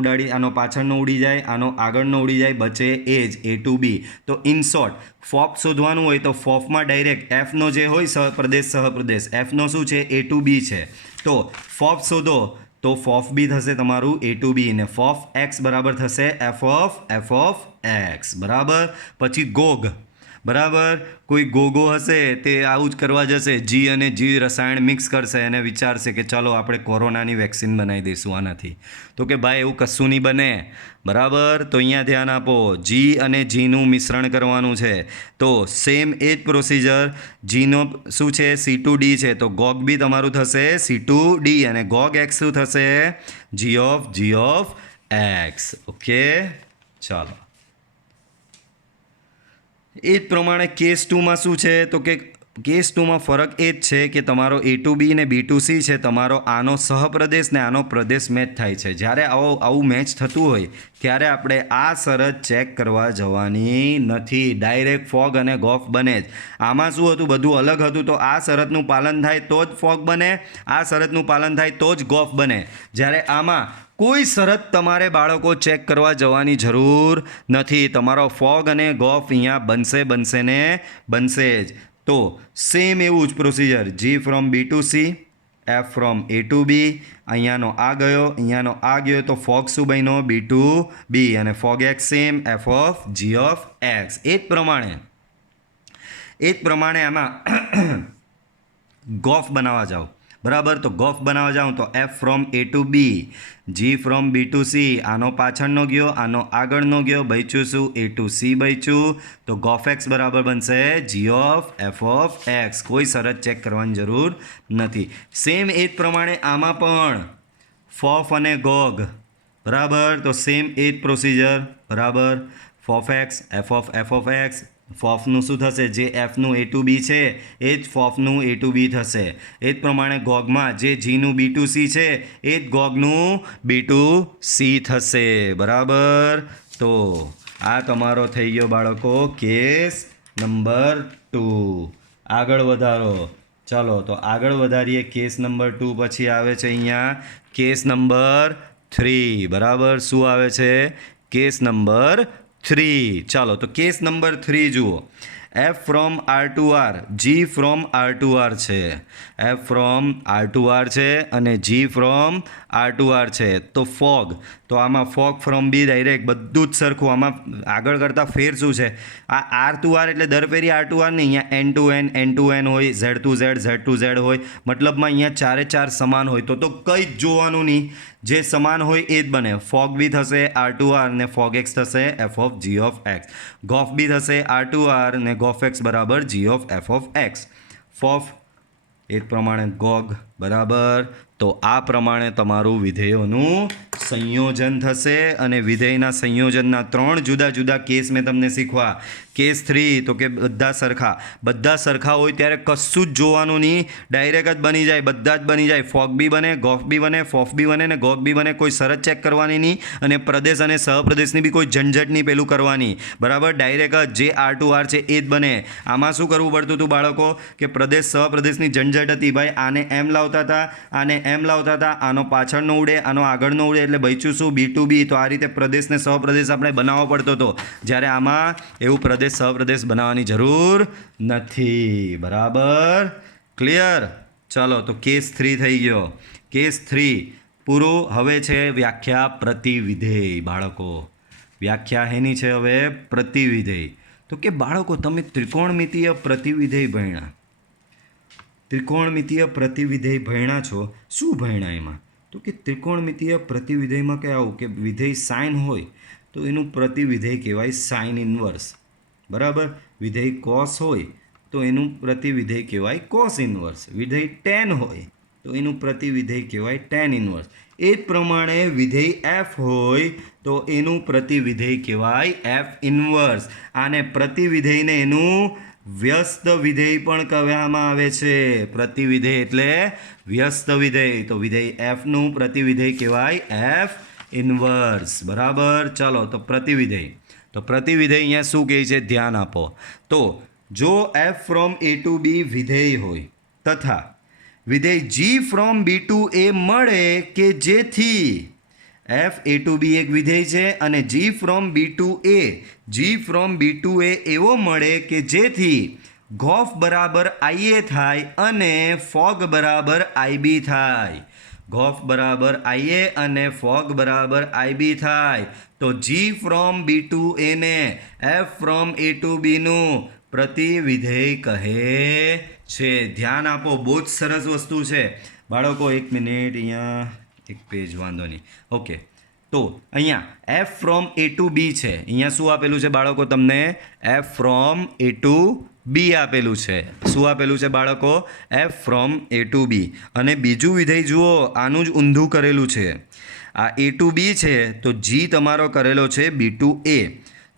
ઉડી જાય, આનો આગળનો ઉડી જાય, બચે એ જ એ ટુ બી. તો ઇન શોર્ટ ફોફ શોધવાનું હોય તો ફોફમાં ડાયરેક્ટ એફનો જે હોય સહપ્રદેશ એફનો શું છે? એ ટુ બી છે. તો ફોફ શોધો તો ફોફ બી થશે તમારું એ ટુ બી ને ફોફ એક્સ બરાબર થશે એફ ઓફ એક્સ. બરાબર. પછી ગોગ. બરાબર. કોઈ ગોગો હશે તે આવું જ કરવા જશે. જી અને જી રસાયણ મિક્સ કરશે અને વિચારશે કે ચાલો આપણે કોરોનાની વેક્સિન બનાવી દઈશું આનાથી. તો કે ભાઈ એવું કશું નહીં બને. બરાબર. તો અહીંયા ધ્યાન આપો. જી અને જીનું મિશ્રણ કરવાનું છે. તો સેમ એ જ પ્રોસિજર. જીનો શું છે? સી ટુ ડી છે. તો ગોગ બી તમારું થશે સી ટુ ડી અને ગોગ એક્સ શું થશે? જી ઓફ એક્સ. ઓકે. ચાલો એ જ પ્રમાણે કેસ 2માં શું છે? તો કે કેસ ટુમાં ફરક એ જ છે કે તમારો એ ટુ બી ને બી ટુ સી છે, તમારો આનો સહપ્રદેશ ને આનો પ્રદેશ મેચ થાય છે. જ્યારે આવું મેચ થતું હોય ત્યારે આપણે આ શરત ચેક કરવા જવાની નથી. ડાયરેક્ટ ફોગ અને ગોફ બને જ. આમાં શું હતું, બધું અલગ હતું. તો આ શરતનું પાલન થાય તો જ ફોગ બને, આ શરતનું પાલન થાય તો જ ગોફ બને. જ્યારે આમાં કોઈ શરત તમારે બાળકો ચેક કરવા જવાની જરૂર નથી. તમારો ફોગ અને ગોફ અહીંયા બનશે ને બનશે જ. તો સેમ એવું જ procedure, g from B to C, f from A to B. અહીંયાનો આ ગયો, અહીંયાનો આ ગયો, તો ફોગ શું બન્યો, બી ટુ બી. અને fog x same, f of G of x. એ જ પ્રમાણે આમાં ગોફ બનાવવા જાઓ, બરાબર. તો ગોફ બનાવવા જાઉં તો F from A to B, G from B to C. આનો પાછળનો ગયો, આનો આગળનો ગયો, બચ્યું શું, એ ટુ સી બચ્યું. તો ગોફ એક્સ બરાબર બનશે જી ઓફ એફ ઓફ એક્સ. કોઈ શરત ચેક કરવાની જરૂર નથી. સેમ એ જ પ્રમાણે આમાં પણ ફોફ અને ગોગ, બરાબર. તો સેમ એ જ પ્રોસિજર, બરાબર. ફોફ એક્સ, એફ ઓફ એક્સ. ફોફનું શું થશે, જે એફનું એ ટુ બી છે એ જ ફોફનું એ ટુ બી થશે. એ જ પ્રમાણે ગોગમાં જે જીનું બી ટુ સી છે એ જ ગોગનું બી ટુ સી થશે, બરાબર. તો આ તમારો થઈ ગયો બાળકો કેસ નંબર 2. આગળ વધારો, ચાલો તો આગળ વધારીએ. કેસ નંબર 2 પછી આવે છે અહીંયા કેસ નંબર 3, બરાબર. શું આવે છે, કેસ નંબર 3. ચાલો તો કેસ નંબર 3 જુઓ. F from R to R, g from R to R છે. F from R to R છે અને g from R to R છે. તો ફોગ, તો આમાં ફોગ ફ્રોમ બી ડાયરેક્ટ બધું જ સરખું. આમાં આગળ કરતાં ફેર શું છે, આ આર ટુ આર એટલે દર ફેરી આર ટુ આર નહીં, અહીંયા એન ટુ એન હોય, ઝેડ ટુ ઝેડ હોય. મતલબમાં અહીંયા ચારે ચાર સમાન હોય. તો કંઈ જ જોવાનું નહીં, જે સમાન હોય એ જ બને. ફોગ બી થશે આર ટુ આર ને ફોગ એક્સ થશે F of G of x. Gof B થશે આર ટુ આર ને ગોફ એક્સ બરાબર g of f of x. Fof એ જ પ્રમાણે ગોગ, બરાબર. તો આ પ્રમાણે તમારું વિધેયોનું સંયોજન થશે. અને વિધેયના સંયોજનના 3 જુદા જુદા કેસ મેં તમને શીખવા. કેસ 3 તો કે બધા સરખા હોય ત્યારે કશું જ જોવાનું નહીં, ડાયરેક્ટ જ બની જાય, બધા જ બની જાય. ફોગ બી બને, ગોફ બી બને, ફોફ બી બને ને ગોગ બી બને. કોઈ શરત ચેક કરવાની નહીં અને પ્રદેશ અને સહપ્રદેશની બી કોઈ ઝંઝટ નહીં પેલું કરવાની, બરાબર. ડાયરેક્ટ જે આર ટુ આર છે એ જ બને. આમાં શું કરવું પડતું હતું બાળકો, કે પ્રદેશ સહપ્રદેશની ઝંઝટ હતી ભાઈ. આને એમ લાવતા હતા, આને એમ લાવતા હતા, આનો પાછળનો ઉડે, આનો આગળનો ઉડે, એટલે બચ્યું શું, બી ટુ બી. તો આ રીતે પ્રદેશ ને સહપ્રદેશ આપણે બનાવવો પડતો હતો. જ્યારે આમાં એવું પ્રદેશ સહપ્રદેશ બનાવવાની જરૂર નથી, બરાબર. ક્લિયર. ચાલો તો કેસ 3 થઈ ગયો. કેસ 3 પૂરું. હવે છે વ્યાખ્યા પ્રતિવિધેય. બાળકો વ્યાખ્યા હેની છે હવે, પ્રતિવિધેય. તો કે બાળકો તમે ત્રિકોણમિતીય પ્રતિવિધેય ભણ્યા, ત્રિકોણમિતીય પ્રતિવિધેય ભણ્યા છો. શું ભણ્યા એમાં, તો કે ત્રિકોણમિતીય પ્રતિવિધેયમાં કે આવું કે વિધેય સાઇન હોય તો એનું પ્રતિવિધેય કહેવાય સાઇન ઇન્વર્સ, બરાબર. વિધેય કોસ હોય તો એનું પ્રતિવિધેય કહેવાય કોસ ઇન્વર્સ. વિધેય ટેન હોય તો એનું પ્રતિવિધેય કહેવાય ટેન ઇન્વર્સ. એ જ પ્રમાણે વિધેય એફ હોય તો એનું પ્રતિવિધેય કહેવાય એફ ઇન્વર્સ. આને પ્રતિવિધેયને એનું વ્યસ્ત વિધેય પણ કહેવામાં આવે છે. પ્રતિવિધેય એટલે વ્યસ્ત વિધેય. તો વિધેય એફનું પ્રતિવિધેય કહેવાય એફ ઇન્વર્સ, બરાબર. ચાલો તો પ્રતિવિધેય. તો પ્રતિવિધેય અહીંયા શું કહે છે, ધ્યાન આપો. તો જો એફ ફ્રોમ એ ટુ બી વિધેય હોય તથા વિધેય જી ફ્રોમ બી ટુ એ મળે કે જેથી એફ એ ટુ બી એક વિધેય છે અને જી ફ્રોમ બી ટુ એ એવો મળે કે જેથી ગોફ બરાબર આઈએ થાય અને ફોગ બરાબર આઈબી થાય. ગોફ બરાબર આઈએ અને ફોગ બરાબર આઈબી થાય. તો જી ફ્રોમ બી ટુ એને એફ ફ્રોમ એ ટુ બીનું પ્રતિવિધેય કહે છે. ધ્યાન આપો, બહુ જ સરસ વસ્તુ છે બાળકો. એક મિનિટ, અહીંયા એક પેજ, વાંધો નહીં. ઓકે, તો અહીંયા એફ ફ્રોમ એ ટુ બી છે. અહીંયા શું આપેલું છે બાળકો તમને, એફ ફ્રોમ એ ટુ બી આપેલું છે. શું આપેલું છે બાળકો, F from A to B. અને બીજું વિધેય જુઓ, આનું જ ઊંધું કરેલું છે. આ એ ટુ બી છે તો જી તમારો કરેલો છે બી ટુ એ.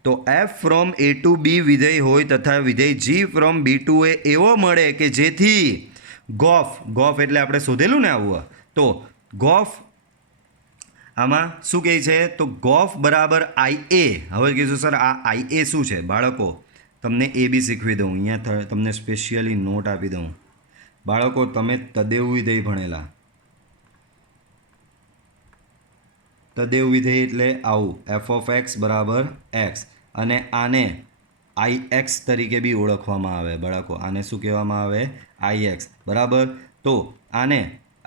તો એફ ફ્રોમ એ ટુ બી વિધેય હોય તથા વિધેય જી ફ્રોમ બી ટુ એ એવો મળે કે જેથી ગોફ એટલે આપણે શોધેલું ને આવું, તો ગોફ આમાં શું કહે છે, તો ગોફ બરાબર આઈ એ. હવે કહીશું સર આ આઈ એ શું છે? બાળકો તમને એ બી શીખવી દઉં, અહીંયા તમને સ્પેશિયલી નોટ આપી દઉં. બાળકો તમે તદેવ વિધેય ભણેલા, તદેવ વિધેય એટલે આવું એફ ઓફ એક્સ બરાબર એક્સ, અને આને આઈ એક્સ તરીકે બી ઓળખવામાં આવે. બાળકો આને શું કહેવામાં આવે? આઈ એક્સ. બરાબર. તો આને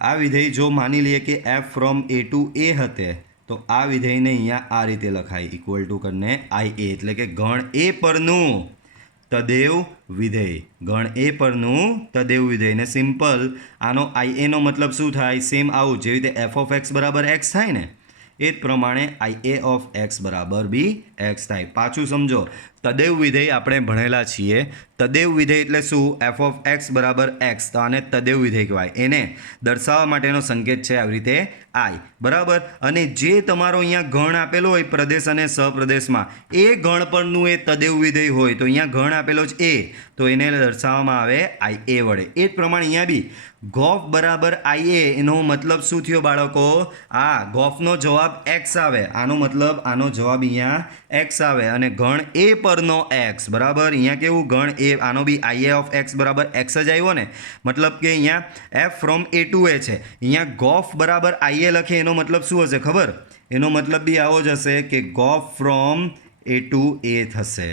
આ વિધેય જો માની લઈએ કે એફ ફ્રોમ એ ટુ એ હતે, તો આ વિધેયને અહીંયા આ રીતે લખાય, ઇક્વલ ટુ કરીને આઈ એ, એટલે કે ગણ એ પરનું તદેવ વિધેય. ગણ એ પરનું તદેવ વિધેય. ને સિમ્પલ આનો આઈ એનો મતલબ શું થાય? સેમ આવું જેવી રીતે એફ ઓફ એક્સ બરાબર એક્સ થાય ને, એ જ પ્રમાણે આઈ એ ઓફ એક્સ બરાબર બી એક્સ થાય. પાછું સમજો, તદેવ વિધેય આપણે ભણેલા છીએ. તદેવ વિધેય એટલે શું? એફ ઓફ એક્સ બરાબર એક્સ, તો આને તદેવ વિધેય કહેવાય. એને દર્શાવવા માટેનો સંકેત છે આવી રીતે આઈ. બરાબર. અને જે તમારો અહીંયા ગણ આપેલો હોય પ્રદેશ અને સહપ્રદેશમાં, એ ગણ પરનું એ તદેવ વિધેય હોય, તો અહીંયા ગણ આપેલો જ એ, તો એને દર્શાવવામાં આવે આઈ એ વડે. એ જ પ્રમાણે અહીંયા બી ગોફ બરાબર આઈ એ, એનો મતલબ શું થયો બાળકો? આ ગોફનો જવાબ એક્સ આવે, આનો મતલબ આનો જવાબ અહીંયા એક્સ આવે, અને ગણ એ પરનો એક્સ. બરાબર. અહીંયા કેવું? ગણ એ, આનો બી આઈ એ ઓફ એક્સ બરાબર એક્સ જ આવ્યો ને, મતલબ કે અહીંયા એફ ફ્રોમ એ ટુ એ છે. અહીંયા ગોફ બરાબર આઈ એ લખે, એનો મતલબ શું હશે ખબર? એનો મતલબ બી આવો જ હશે કે ગોફ ફ્રોમ એ ટુ એ થશે.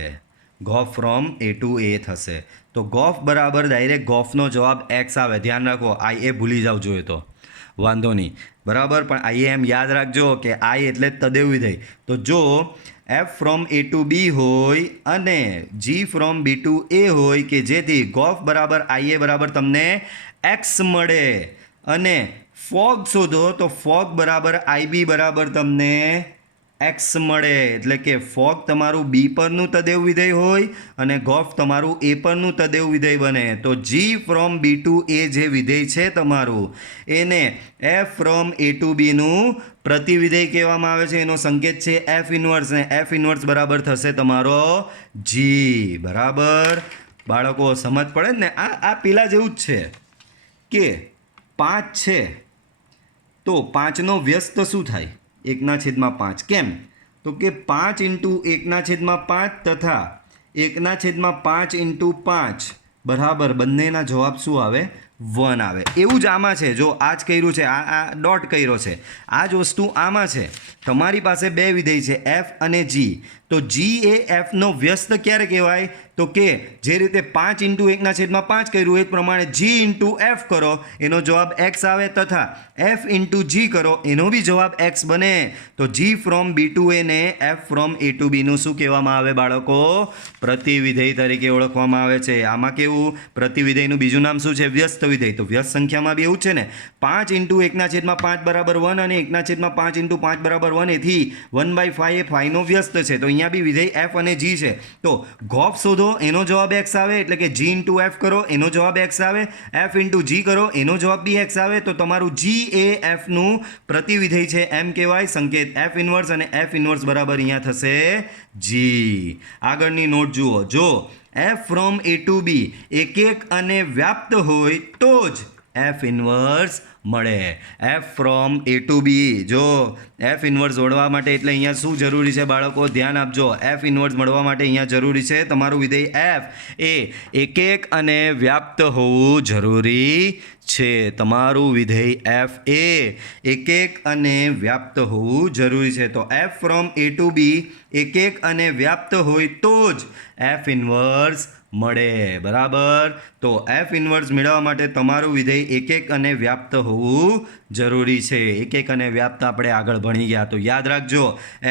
ગોફ ફ્રોમ એ ટુ એ થશે. તો ગોફ બરાબર ડાયરેક્ટ ગોફનો જવાબ એક્સ આવે. ધ્યાન રાખો, આઈ એ ભૂલી જાવ જોઈએ તો વાંધો નહીં. બરાબર. પણ આઈ એમ યાદ રાખજો કે આઈ એટલે તદેવ વિધેય. તો જો F from A to B હોય અને જી ફ્રોમ બી ટુ એ હોય કે જેથી ગોફ બરાબર આઈ એ બરાબર તમને એક્સ મળે, અને ફોગ શોધો તો ફોગ બરાબર આઈ બી બરાબર તમને એક્સ મળે. એટલે કે ફોગ તમારું બી પરનું તદેવ વિધેય હોય અને ગોફ તમારું એ પરનું તદેવ વિધેય બને. તો જી ફ્રોમ બી ટુ એ જે વિધેય છે તમારું, એને એફ ફ્રોમ એ ટુ બીનું પ્રતિવિધેય કહેવામાં આવે છે. એનો સંકેત છે એફ ઇન્વર્સ, ને એફ ઇન્વર્સ બરાબર થશે તમારો જી. બરાબર. બાળકો સમજ પડે ને? આ પેલા જેવું જ છે કે 5 છે તો 5નો વ્યસ્ત શું થાય? 1/5. કેમ? તો કે 5 ઇન્ટુ 1/5 તથા 1/5 ઇન્ટુ 5 બરાબર બંનેના જવાબ શું આવે? 1 આવે. એવું જ આમાં છે. જો આ જ કર્યું છે, આ ડોટ કર્યો છે, આ જ વસ્તુ આમાં છે. તમારી પાસે બે વિધેય છે એફ અને જી. તો જી એ એફનો વ્યસ્ત ક્યારે કહેવાય? તો કે જે રીતે 5 ઇન્ટુ 1/5 કર્યું એ પ્રમાણે જી ઇન્ટુ એફ કરો, એનો જવાબ એક્સ આવે, તથા એફ ઇન્ટુ જી કરો, એનો બી જવાબ એક્સ બને. તો જી ફ્રોમ બી ટુ એ ને એફ ફ્રોમ એ ટુ બીનું શું કહેવામાં આવે બાળકો? પ્રતિવિધેય તરીકે ઓળખવામાં આવે છે. આમાં કેવું? પ્રતિવિધેયનું બીજું નામ શું છે? વ્યસ્ત વિધેય. તો વ્યસ્ત સંખ્યામાં બી એવું છે ને, 5 ઇન્ટુ 1/5 બરાબર 1 અને 1/5 ઇન્ટુ 5 બરાબર 1, એથી 1/5 એ 5 નો વ્યસ્ત છે. તો અહીંયા બી વિધેય એફ અને જી છે. તો ગોફ શોધો, એનો જવાબ એક્સ આવે, એટલે કે જી ઇન્ટુ એફ કરો, એનો જવાબ એક્સ આવે, એફ ઇન્ટુ જી કરો, એનો જવાબ બી એક્સ આવે. તો તમારું જી એ એફનું પ્રતિવિધેય છે એમ કહેવાય. સંકેત એફ ઇન્વર્સ, અને એફ ઇન્વર્સ બરાબર અહીંયા થશે જી. આગળની નોટ જુઓ. જો એફ ફ્રોમ એ ટુ બી એક અને વ્યાપ્ત હોય તો જ એફ ઇન્વર્સ મળે. એફ ફ્રોમ એ ટુ બી. જો એફ ઇન્વર્સ મળવા માટે એટલે અહીંયા શું જરૂરી છે બાળકો? ધ્યાન આપજો. એફ ઇન્વર્સ મળવા માટે અહીંયા જરૂરી છે તમારું વિધેય એફ એ એક અને વ્યાપ્ત હોવું જરૂરી છે. તમારું વિધેય એફ એ એક અને વ્યાપ્ત હોવું જરૂરી છે. તો એફ ફ્રોમ એ ટુ બી એક અને વ્યાપ્ત હોય તો જ એફ ઇન્વર્સ મળે. બરાબર. તો એફ ઇન્વર્સ મેળવવા માટે તમારું વિધેય એક અને વ્યાપ્ત હોવું જરૂરી છે. એક અને વ્યાપ્ત આપણે આગળ ભણી ગયા, તો યાદ રાખજો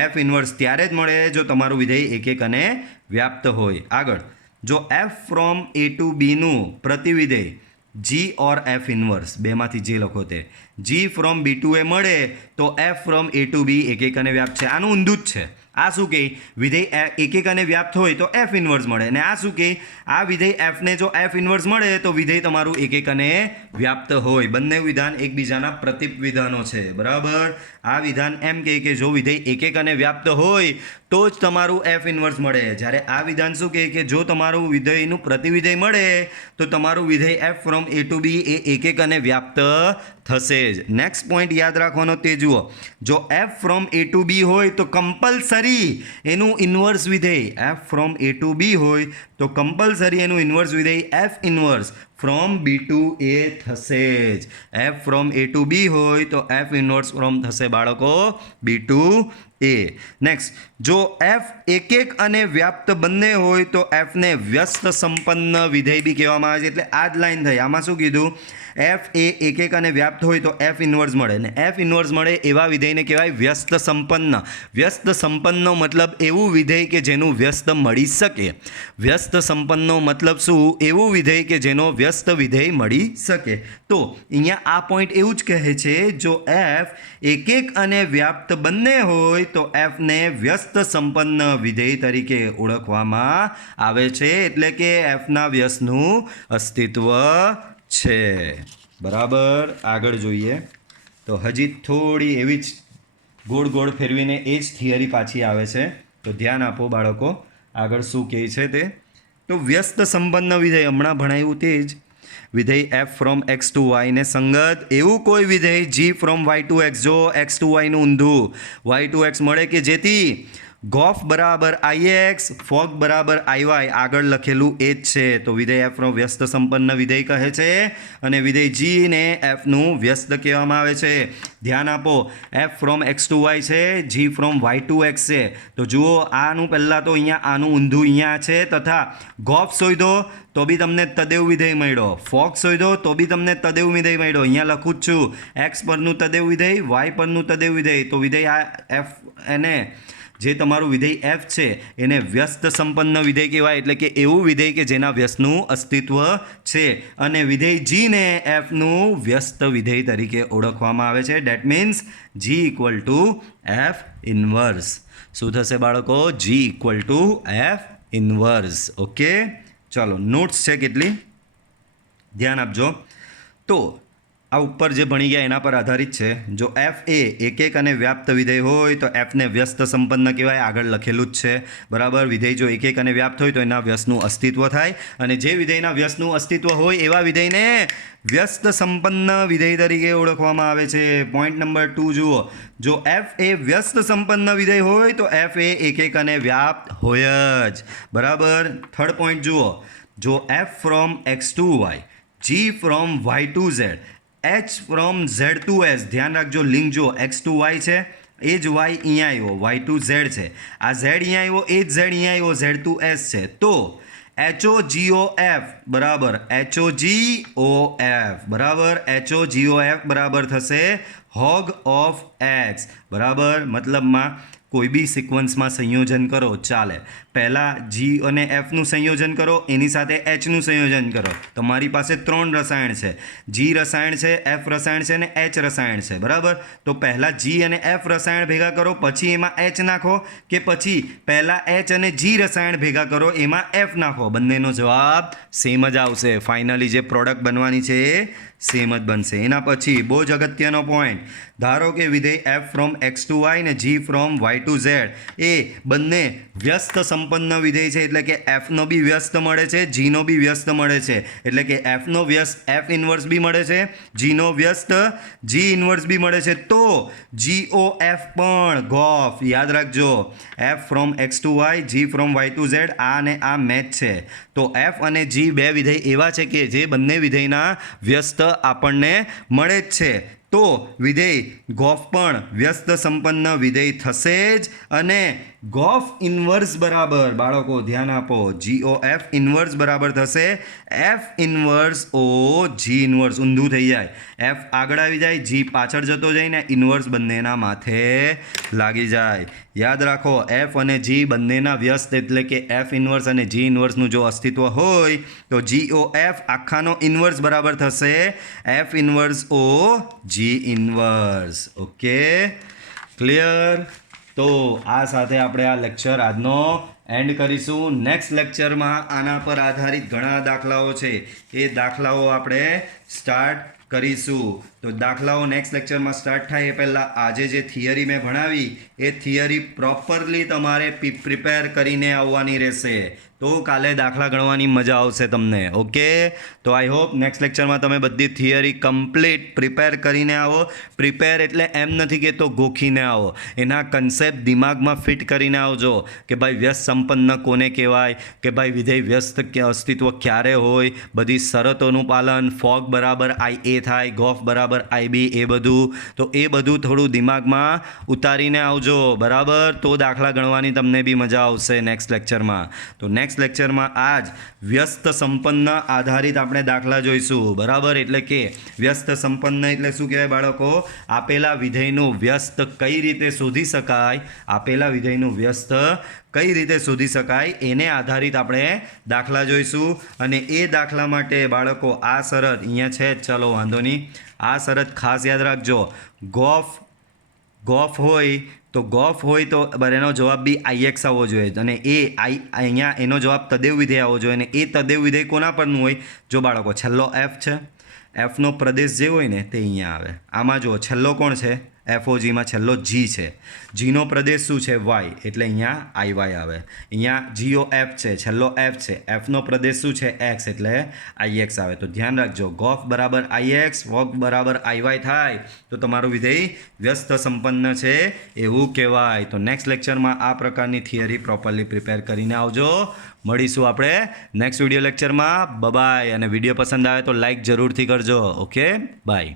એફ ઇન્વર્સ ત્યારે જ મળે જો તમારું વિધેય એક અને વ્યાપ્ત હોય. આગળ જો એફ ફ્રોમ એ ટુ બીનું પ્રતિવિધેય જી ઓર એફ ઇન્વર્સ, બેમાંથી જે લખો તે, જી ફ્રોમ બી ટુ એ મળે તો એફ ફ્રોમ એ ટુ બી એક અને વ્યાપ્ત છે. આનું ઊંધું જ છે. આ શું કહે? વિધેય એક અને વ્યાપ્ત હોય તો એફ ઇન્વર્સ મળે, અને આ શું કહે? આ વિધેય એફને જો એફ ઇન્વર્સ મળે તો વિધેય તમારું એક અને વ્યાપ્ત હોય. બંને વિધાન એકબીજાના પ્રતિપ વિધાનો છે. બરાબર. આ વિધાન એમ કહે કે જો વિધેય એક એક અને વ્યાપ્ત હોય તો જ તમારું એફ ઇન્વર્સ મળે. જ્યારે આ વિધાન શું કહે કે જો તમારું વિધેયનું પ્રતિવિધેય મળે તો તમારું વિધેય એફ ફ્રોમ એ ટુ બી એ એક એક અને વ્યાપ્ત થશે જ. નેક્સ્ટ પોઈન્ટ યાદ રાખવાનો તે જુઓ, જો F from A to B હોય તો કમ્પલસરી એનું ઇન્વર્સ વિધેય F from A to B હોય તો કમ્પલસરી એનું ઇન્વર્સ વિધેય F inverse from B to A થશે જ. F from A to B હોય તો એફ ઇન્વર્સ ફ્રોમ થશે બાળકો બી ટુ એ. નેક્સ્ટ, જો એફ એક એક અને વ્યાપ્ત બંને હોય તો એફને વ્યસ્ત સંપન્ન વિધેય બી કહેવામાં આવે છે. એટલે આ જ લાઈન થઈ. આમાં શું કીધું? એફ એ એક એક અને વ્યાપ્ત હોય તો એફ ઇન્વર્સ મળે ને એફ ઇન્વર્સ મળે એવા વિધેયને કહેવાય વ્યસ્ત સંપન્ન. વ્યસ્ત સંપન્નનો મતલબ એવું વિધેય કે જેનું વ્યસ્ત મળી શકે. વ્યસ્ત સંપન્નનો મતલબ શું? એવું વિધેય કે જેનો વ્યસ્ત વિધેય મળી શકે. તો અહીંયા આ પોઈન્ટ એવું જ કહે છે, જો એફ એક એક અને વ્યાપ્ત બંને હોય તો એફને વ્યસ્ત સંપન્ન વિધેય તરીકે ઓળખવામાં આવે છે. એટલે કે એફના વ્યસ્તનું અસ્તિત્વ છે. બરાબર, આગળ જોઈએ તો હજી થોડી એવી જ ગોળ ગોળ ફેરવીને એ જ થિયરી પાછી આવે છે. તો ધ્યાન આપો બાળકો, આગળ શું કહે છે તે. તો વ્યસ્ત સંપન્ન વિધેય હમણાં ભણાવ્યું તે જ વિધેય એફ ફ્રોમ એક્સ ટુ વાયને સંગત એવું કોઈ વિધેય જી ફ્રોમ વાય ટુ એક્સ, જો એક્સ ટુ વાયનું ઊંધું વાય ટુ એક્સ મળે કે જેથી ગોફ બરાબર આઈએક્સ ફોગ બરાબર આઈવાય આગળ લખેલું એ જ છે. તો વિધેય એફ ફ્રોમ વ્યસ્ત સંપન્ન વિધેય કહે છે અને વિધેય જીને એફનું વ્યસ્ત કહેવામાં આવે છે. ધ્યાન આપો, F from X to Y છે, G from Y to X છે. તો જુઓ આનું પહેલાં તો અહીંયા આનું ઊંધું અહીંયા છે, તથા ગોફ શોધો તો બી તમને તદેવ વિધેય મળ્યો, ફોગ શોધો તો બી તમને તદેવ વિધેય મળ્યો. અહીંયા લખું જ છું, એક્સ પરનું તદેવ વિધેય, વાય પરનું તદેવ વિધેય. તો વિધેય આ એફ એને જે તમારું વિધેય એફ છે એને વ્યસ્ત સંપન્ન વિધેય કહેવાય. એટલે કે એવું વિધેય કે જેના વ્યસ્તનું અસ્તિત્વ છે. અને વિધેય જીને એફનું વ્યસ્ત વિધેય તરીકે ઓળખવામાં આવે છે. That means G equal to F inverse. શું થશે બાળકો? G equal to F inverse. Okay, ચાલો નોટ્સ છે કેટલી, ધ્યાન આપજો. તો આ ઉપર જે ભણી ગયા એના પર આધારિત છે. જો એફ એ એક એક અને વ્યાપ્ત વિધેય હોય તો એફને વ્યસ્ત સંપન્ન કહેવાય, આગળ લખેલું જ છે. બરાબર, વિધેય જો એક એક અને વ્યાપ્ત હોય તો એના વ્યસ્તનું અસ્તિત્વ થાય. અને જે વિધેયના વ્યસ્તનું અસ્તિત્વ હોય એવા વિધેયને વ્યસ્ત સંપન્ન વિધેય તરીકે ઓળખવામાં આવે છે. પોઈન્ટ નંબર 2 જુઓ, જો એફ એ વ્યસ્ત સંપન્ન વિધેય હોય તો એફ એ એક એક અને વ્યાપ્ત હોય જ. બરાબર, થર્ડ પોઈન્ટ જુઓ, જો F from X to Y, G from Y to Z, H from Z to S, ધ્યાન રાખજો લિંક જુઓ, એક્સ ટુ વાય છે એ જ વાય અહીંયા આવ્યો, વાય ટુ ઝેડ છે, આ ઝેડ અહીંયા આવ્યો એ જ ઝેડ અહીંયા આવ્યો, ઝેડ ટુ એસ છે. તો HOGOF બરાબર HOGOF બરાબર HOGOF બરાબર થશે હોગ ઓફ એક્સ. બરાબર, મતલબમાં કોઈ બી સિક્વન્સમાં સંયોજન કરો ચાલે. પહેલાં જી અને એફનું સંયોજન કરો, એની સાથે એચનું સંયોજન કરો. તમારી પાસે 3 રસાયણ છે, જી રસાયણ છે, એફ રસાયણ છે અને એચ રસાયણ છે. બરાબર, તો પહેલાં જી અને એફ રસાયણ ભેગા કરો, પછી એમાં એચ નાખો, કે પછી પહેલાં એચ અને જી રસાયણ ભેગા કરો, એમાં એફ નાખો. બંનેનો જવાબ સેમ જ આવશે. ફાઇનલી જે પ્રોડક્ટ બનવાની છે એ સેમ જ બનશે. એના પછી બહુ જ અગત્યનો પોઈન્ટ, ધારો કે વિધેય F from X to Y ને G from Y to Z એ બંને વ્યસ્ત સંપન્ન વિધેય છે. એટલે કે એફનો બી વ્યસ્ત મળે છે, જીનો બી વ્યસ્ત મળે છે. એટલે કે એફનો વ્યસ્ત એફ ઇન્વર્સ બી મળે છે, જીનો વ્યસ્ત જી ઇન્વર્સ બી મળે છે. તો GOF પણ ગોફ, યાદ રાખજો, F from X to Y, G from Y to Z, આ અને આ મેચ છે. તો એફ અને જી બે વિધેય એવા છે કે જે બંને વિધેયના વ્યસ્ત આપણને મળે જ છે. તો વિધેય ગોફ પણ વ્યસ્ત સંપન્ન વિધેય થશે જ. અને ગોફ ઇન્વર્સ બરાબર, બાળકો ધ્યાન આપો, GOF ઇન્વર્સ બરાબર થશે એફ ઇન્વર્સ ઓ જી ઇન્વર્સ. ઊંધું થઈ જાય, એફ આગળ આવી જાય, જી પાછળ જતો જાય ને ઇન્વર્સ બંનેના માથે લાગી જાય. યાદ રાખો, એફ અને જી બંનેના વ્યસ્ત એટલે કે એફ ઇન્વર્સ અને જી ઇન્વર્સનું જો અસ્તિત્વ હોય તો GOF આખાનો ઇન્વર્સ બરાબર થશે એફ ઇન્વર્સ ઓ જી ઇન્વર્સ. Okay, clear? તો આ સાથે આપણે આ લેક્ચર આજનો એન્ડ કરીશું. નેક્સ્ટ લેક્ચરમાં આના પર આધારિત ઘણા દાખલાઓ છે, એ દાખલાઓ આપણે સ્ટાર્ટ કરીશું. તો દાખલાઓ નેક્સ્ટ લેક્ચરમાં સ્ટાર્ટ થાય એ પહેલાં આજે જે થિયરી મેં ભણાવી એ થિયરી પ્રોપરલી તમારે પ્રિપેર કરીને આવવાની રહેશે, તો કાલે દાખલા ગણવાની મજા આવશે તમને. ઓકે, તો આઈ હોપ નેક્સ્ટ લેક્ચરમાં તમે બધી થિયરી કમ્પ્લીટ પ્રિપેર કરીને આવો. પ્રિપેર એટલે એમ નથી કે તો ગોખીને આવો, એના કન્સેપ્ટ દિમાગમાં ફિટ કરીને આવજો કે ભાઈ વ્યસ્ત સંપન્ન કોને કહેવાય, કે ભાઈ વિધેય વ્યસ્ત અસ્તિત્વ ક્યારે હોય, બધી શરતોનું પાલન, ફોગ બરાબર આઈ એ થાય, ગોફ બરાબર આઈ બી, એ બધું. તો એ બધું થોડું દિમાગમાં ઉતારીને આવજો, બરાબર, તો દાખલા ગણવાની તમને બી મજા આવશે નેક્સ્ટ લેક્ચરમાં. તો નેક્સ્ટ લેક્ચરમાં આજ વ્યસ્ત સંપન્ન આધારિત આપણે દાખલા જોઈશું, બરાબર. એટલે કે વ્યસ્ત સંપન્ન એટલે શું કહેવાય બાળકો? આપેલા વિધેયનું વ્યસ્ત કઈ રીતે શોધી શકાય, આપેલા વિધેયનું વ્યસ્ત કઈ રીતે શોધી શકાય એને આધારિત આપણે દાખલા જોઈશું. અને એ દાખલા માટે બાળકો આ શરત અહીંયા છે જ, ચલો વાંધો નહીં, આ શરત ખાસ યાદ રાખજો. ગોફ હોય તો એનો જવાબ બી આઈએક્સ આવવો જોઈએ, અને અહીંયા એનો જવાબ તદેવ વિધેય આવવો જોઈએ. અને એ તદેવ વિધેય કોના પરનું હોય? જો બાળકો છેલ્લો એફ છે, એફનો પ્રદેશ જે હોય ને તે અહીંયા આવે. આમાં જો છેલ્લો કોણ છે? એફઓજીમાં છેલ્લો જી છે. જીનો પ્રદેશ શું છે? વાય, એટલે અહીંયા આઈ વાય આવે. અહીંયા જીઓ એફ છે, છેલ્લો એફ છે, એફનો પ્રદેશ શું છે? એક્સ, એટલે આઈએક્સ આવે. તો ધ્યાન રાખજો, ગોફ બરાબર આઈએક્સ, વોક બરાબર આઈવાય થાય તો તમારું વિધેય વ્યસ્ત સંપન્ન છે એવું કહેવાય. તો નેક્સ્ટ લેક્ચરમાં આ પ્રકારની થિયરી પ્રોપરલી પ્રિપેર કરીને આવજો. મળીશું આપણે નેક્સ્ટ વિડીયો લેક્ચરમાં. બાય. અને વિડીયો પસંદ આવે તો લાઈક જરૂરથી કરજો. Okay, by.